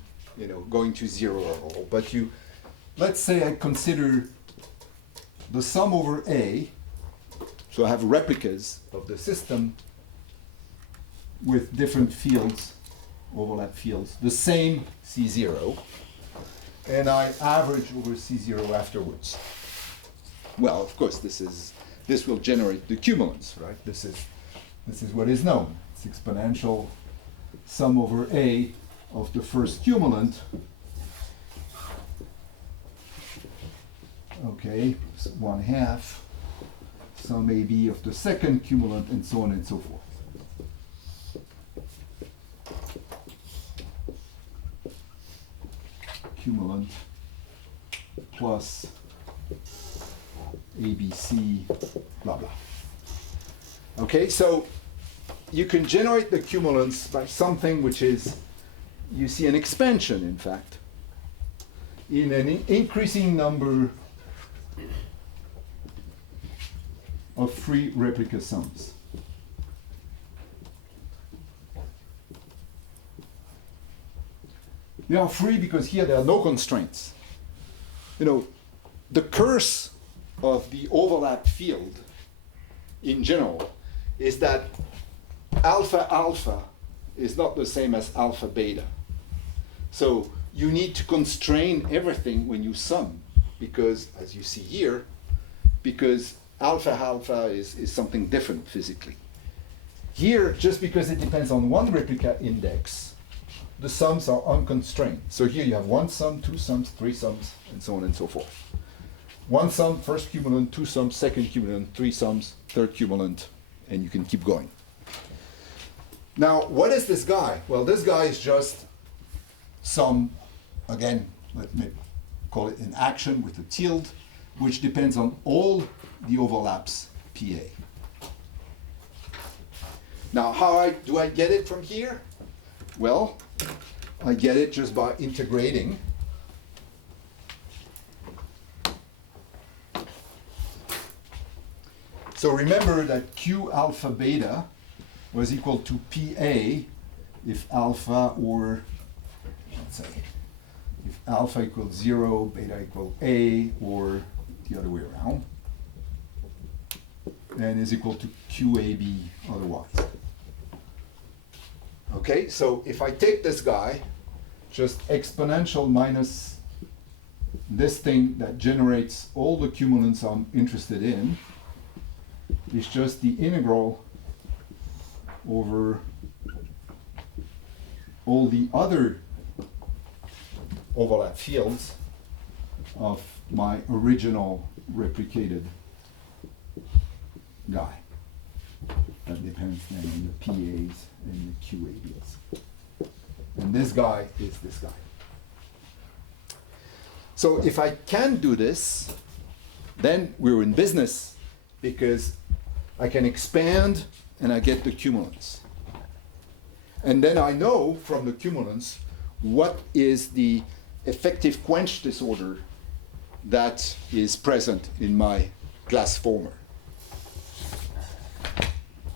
going to zero at all. But let's say I consider the sum over A, so I have replicas of the system with different fields, overlap fields, the same C0, and I average over C0 afterwards. Well, of course, this will generate the cumulants, right? This is what is known. It's exponential sum over A of the first cumulant. Okay, 1/2 sum AB of the second cumulant, and so on and so forth. Cumulant plus ABC, blah, blah. Okay, so you can generate the cumulants by something which is, you see an expansion, in fact, in an increasing number of free replica sums. They are free because here there are no constraints. You know, the curse of the overlap field in general is that alpha alpha is not the same as alpha beta. So you need to constrain everything when you sum, because, as you see here, because alpha alpha is something different physically. Here, just because it depends on one replica index, the sums are unconstrained. So here you have one sum, two sums, three sums, and so on and so forth. One sum, first cumulant, two sums, second cumulant, three sums, third cumulant, and you can keep going. Now, what is this guy? Well, this guy is just some, again, let me call it an action with a tilde, which depends on all the overlaps PA. Now, how do I get it from here? Well, I get it just by integrating. So remember that Q alpha beta was equal to PA if alpha, or let's say, if alpha equals 0, beta equals A, or the other way around, and is equal to QAB otherwise. Okay, so if I take this guy, just exponential minus this thing that generates all the cumulants I'm interested in, is just the integral over all the other overlap fields of my original replicated guy. That depends then on the PAs and the QABs. And this guy is this guy. So if I can do this, then we're in business, because I can expand and I get the cumulants. And then I know from the cumulants what is the effective quench disorder that is present in my glass former.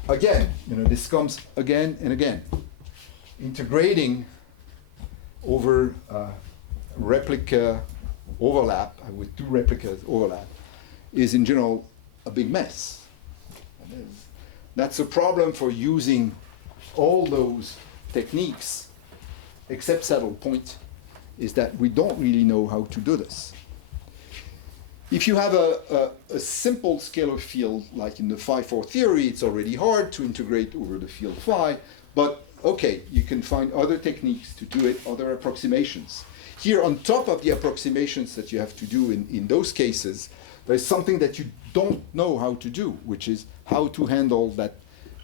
Again, this comes again and again. Integrating over replica overlap, with two replicas overlap, is in general a big mess. That's a problem for using all those techniques, except saddle point, is that we don't really know how to do this. If you have a simple scalar field, like in the phi-4 theory, it's already hard to integrate over the field phi, but okay, you can find other techniques to do it, other approximations. Here, on top of the approximations that you have to do in those cases, there's something that you don't know how to do, which is how to handle that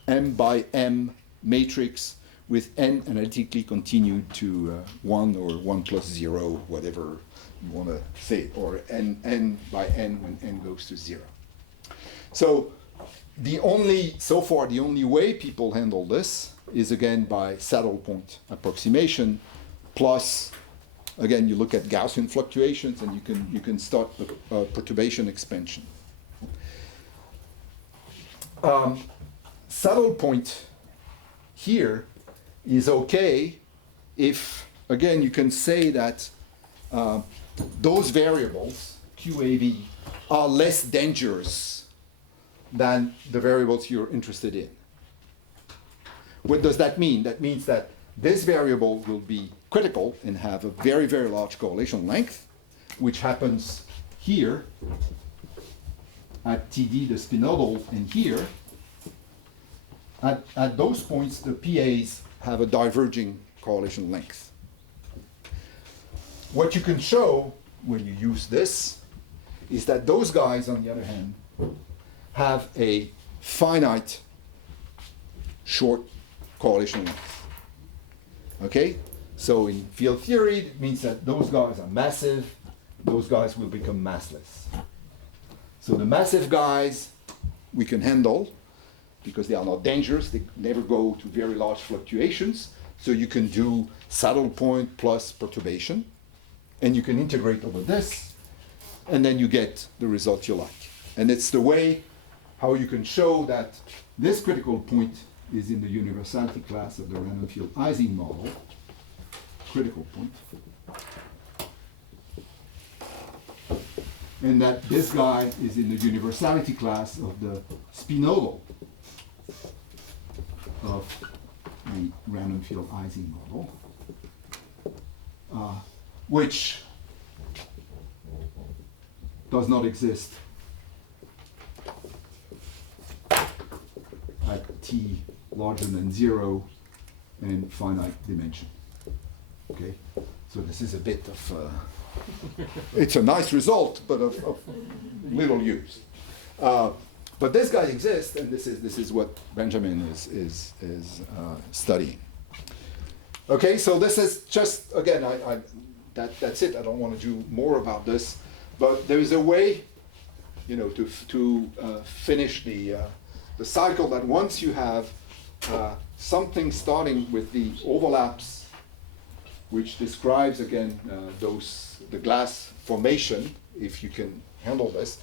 m by m matrix with n analytically continued to 1 or 1 plus 0, whatever you want to say, or n by n when n goes to 0. So so far the only way people handle this is again by saddle point approximation, plus again you look at Gaussian fluctuations and you can start a perturbation expansion. Saddle point here is okay if, again, you can say that those variables, QAV are less dangerous than the variables you're interested in. What does that mean? That means that this variable will be critical and have a very, very large correlation length, which happens here at TD, the spinodal, and here. At those points, the PAs have a diverging correlation length. What you can show when you use this is that those guys, on the other hand, have a finite short correlation length. Okay? So in field theory, it means that those guys are massive, those guys will become massless. So the massive guys we can handle because they are not dangerous, they never go to very large fluctuations. So you can do saddle point plus perturbation, and you can integrate over this, and then you get the result you like. And it's the way how you can show that this critical point is in the universality class of the random field Ising model, critical point. And that this guy is in the universality class of the spinodal of the random field Ising model, which does not exist at t larger than 0 and finite dimension. Okay, so this is a bit of it's a nice result, but of little use. But this guy exists, and this is what Benjamin is studying. Okay, so this is just again, that's it. I don't want to do more about this, but there is a way, to finish the cycle. That once you have something starting with the overlaps, which describes again the glass formation, if you can handle this,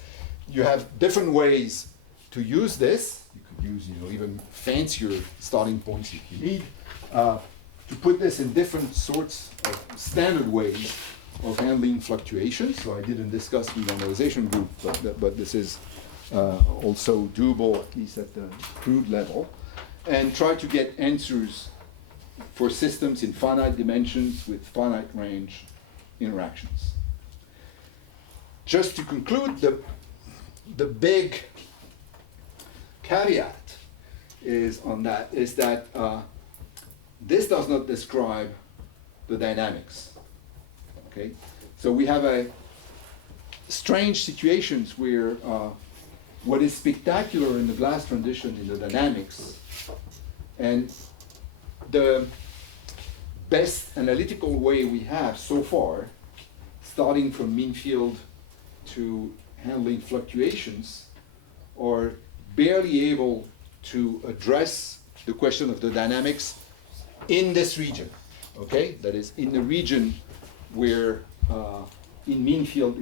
you have different ways to use this. You could use even fancier starting points if you need, to put this in different sorts of standard ways of handling fluctuations. So I didn't discuss the normalization group, but this is also doable, at least at the crude level, and try to get answers for systems in finite dimensions with finite range interactions. Just to conclude, the big caveat is that this does not describe the dynamics. Okay, so we have a strange situations where what is spectacular in the glass transition in the dynamics, and the best analytical way we have so far, starting from mean field to handling fluctuations, are barely able to address the question of the dynamics in this region. Okay, that is in the region where in mean field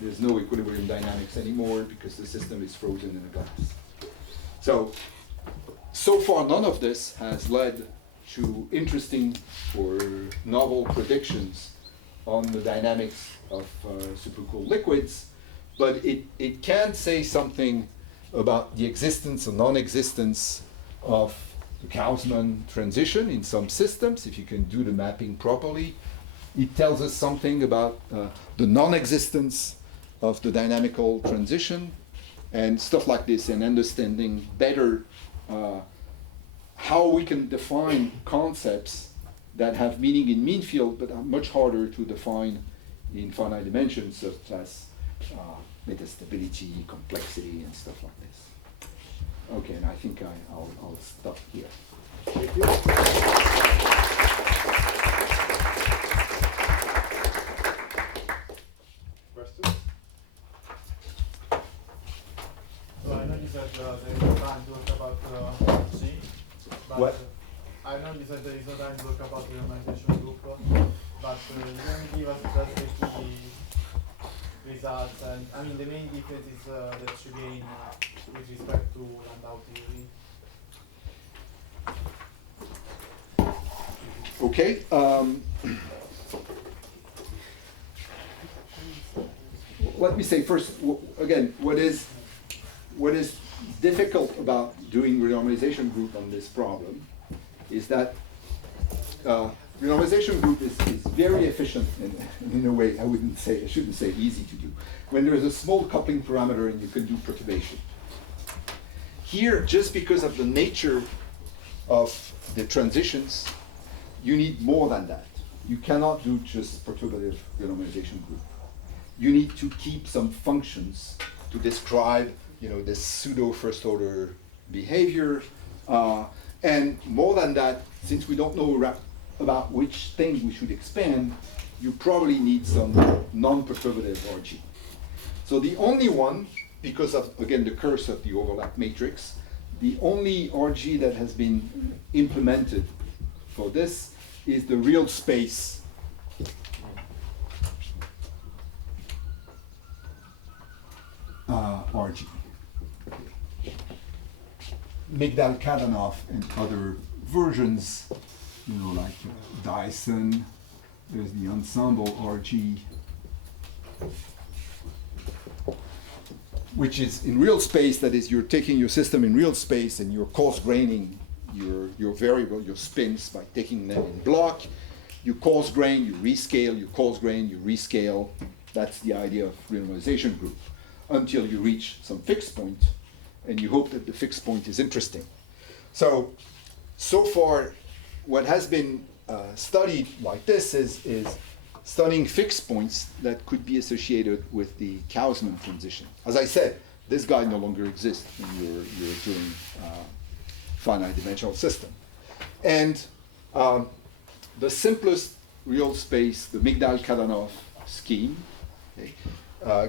there's no equilibrium dynamics anymore because the system is frozen in the glass. So far none of this has led to interesting or novel predictions on the dynamics of supercooled liquids, but it can say something about the existence or non-existence of the Gaussman transition in some systems, if you can do the mapping properly. It tells us something about the non-existence of the dynamical transition and stuff like this, and understanding better how we can define concepts that have meaning in mean field but are much harder to define in finite dimensions, such as metastability, complexity, and stuff like this. Okay, and I think I'll stop here. Thank you. Questions? So I know you said there is no time to talk about C. But what? I know you said there is no time to talk about the normalization group, but you can give us just the key results. And I mean, the main difference is that you gain with respect to Landau theory. Okay. let me say first, again, what is difficult about doing renormalization group on this problem is that renormalization group is very efficient in a way. I shouldn't say easy to do. When there is a small coupling parameter and you can do perturbation. Here, just because of the nature of the transitions, you need more than that. You cannot do just perturbative renormalization group. You need to keep some functions to describe, this pseudo first order behavior. And more than that, since we don't know about which thing we should expand, you probably need some non-perturbative RG. So the only one, because of, again, the curse of the overlap matrix, the only RG that has been implemented for this is the real space RG. Migdal-Kadanoff and other versions, like Dyson, there's the ensemble RG, which is in real space. That is, you're taking your system in real space and you're coarse graining your variable, your spins, by taking them in block. You coarse grain, you rescale, you coarse grain, you rescale. That's the idea of renormalization group, until you reach some fixed point, and you hope that the fixed point is interesting. So far, what has been studied like this is studying fixed points that could be associated with the Kauzmann transition. As I said, this guy no longer exists when you're doing finite dimensional system. And the simplest real space, the Migdal-Kadanoff scheme, okay,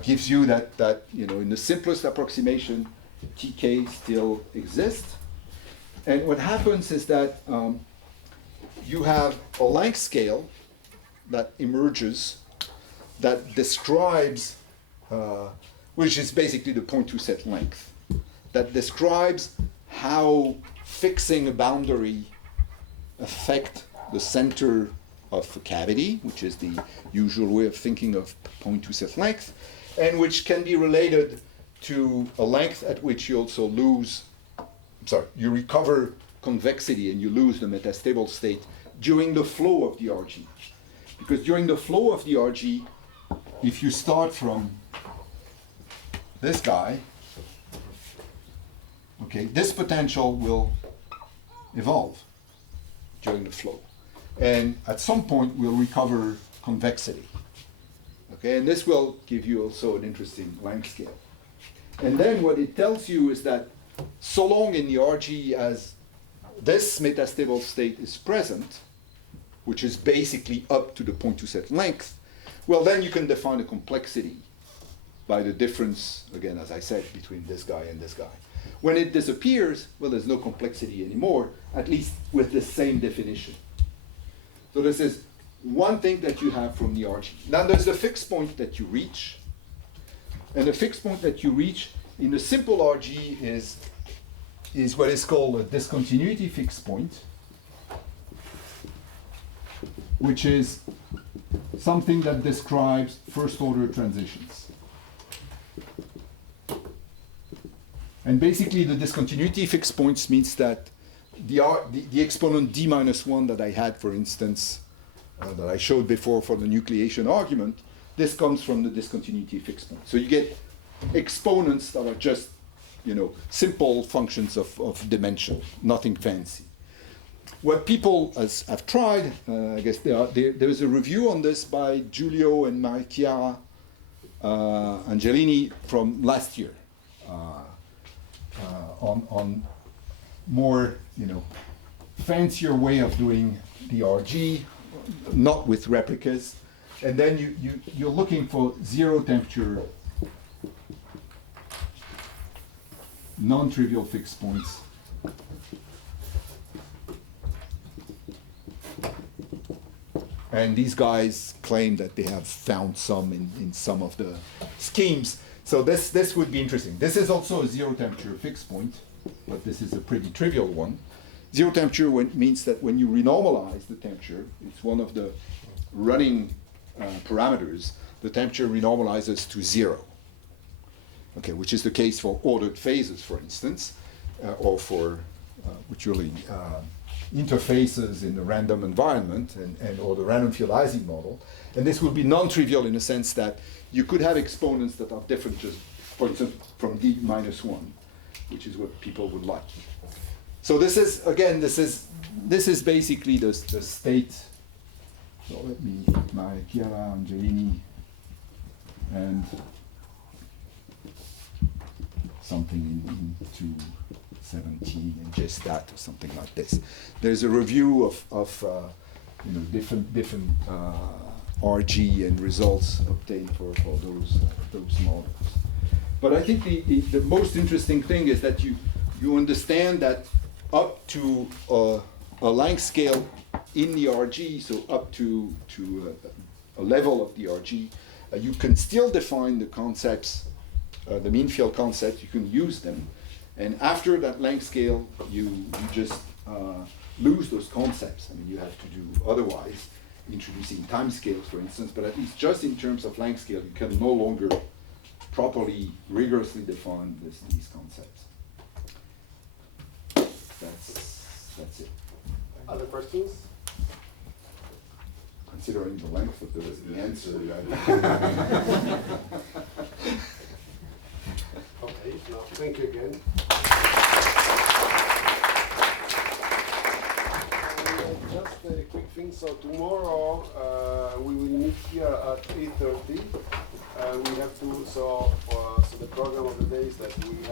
gives you that in the simplest approximation, TK still exists. And what happens is that you have a length scale that emerges that describes, which is basically the point to set length, that describes how fixing a boundary affect the center of a cavity, which is the usual way of thinking of point to set length, and which can be related to a length at which you also you recover convexity and you lose the metastable state during the flow of the RG. Because during the flow of the RG, if you start from this guy, okay, this potential will evolve during the flow. And at some point, we'll recover convexity. Okay, and this will give you also an interesting length scale. And then what it tells you is that so long in the RG as this metastable state is present, which is basically up to the point to set length, well, then you can define a complexity by the difference, again, as I said, between this guy and this guy. When it disappears, well, there's no complexity anymore, at least with the same definition. So this is one thing that you have from the RG. Now there's the fixed point that you reach. And the fixed point that you reach in a simple RG is what is called a discontinuity fixed point, which is something that describes first order transitions. And basically the discontinuity fixed points means that the exponent d minus 1 that I had, for instance, that I showed before for the nucleation argument, this comes from the discontinuity fixed point. So you get exponents that are just, simple functions of dimension, nothing fancy. What people have tried, I guess there's a review on this by Giulio and Marichiara Angelini from last year on more, fancier way of doing the RG, not with replicas. And then you're looking for zero temperature, non-trivial fixed points. And these guys claim that they have found some in some of the schemes. So this would be interesting. This is also a zero temperature fixed point, but this is a pretty trivial one. Zero temperature means that when you renormalize the temperature, it's one of the running parameters, the temperature renormalizes to 0. Okay, which is the case for ordered phases, for instance, or for virtually interfaces in a random environment or the random field Ising model. And this will be non-trivial in the sense that you could have exponents that are different just, for instance, from d minus 1, which is what people would like. So this is, again, this is basically the state. So let me put my Chiara Angelini and something in 217 and just that or something like this. There's a review of different RG and results obtained for those models. But I think the most interesting thing is that you understand that up to a length scale in the RG, so up to a level of the RG, you can still define the concepts, the mean field concepts, you can use them. And after that length scale, you just lose those concepts. I mean, you have to do otherwise, introducing time scales, for instance, but at least just in terms of length scale, you can no longer properly, rigorously define these concepts. That's it. Other questions? Considering the length of the answer, Okay, now thank you again. Just a quick thing, so tomorrow we will meet here at 8:30. We have to, so the program of the day is that we have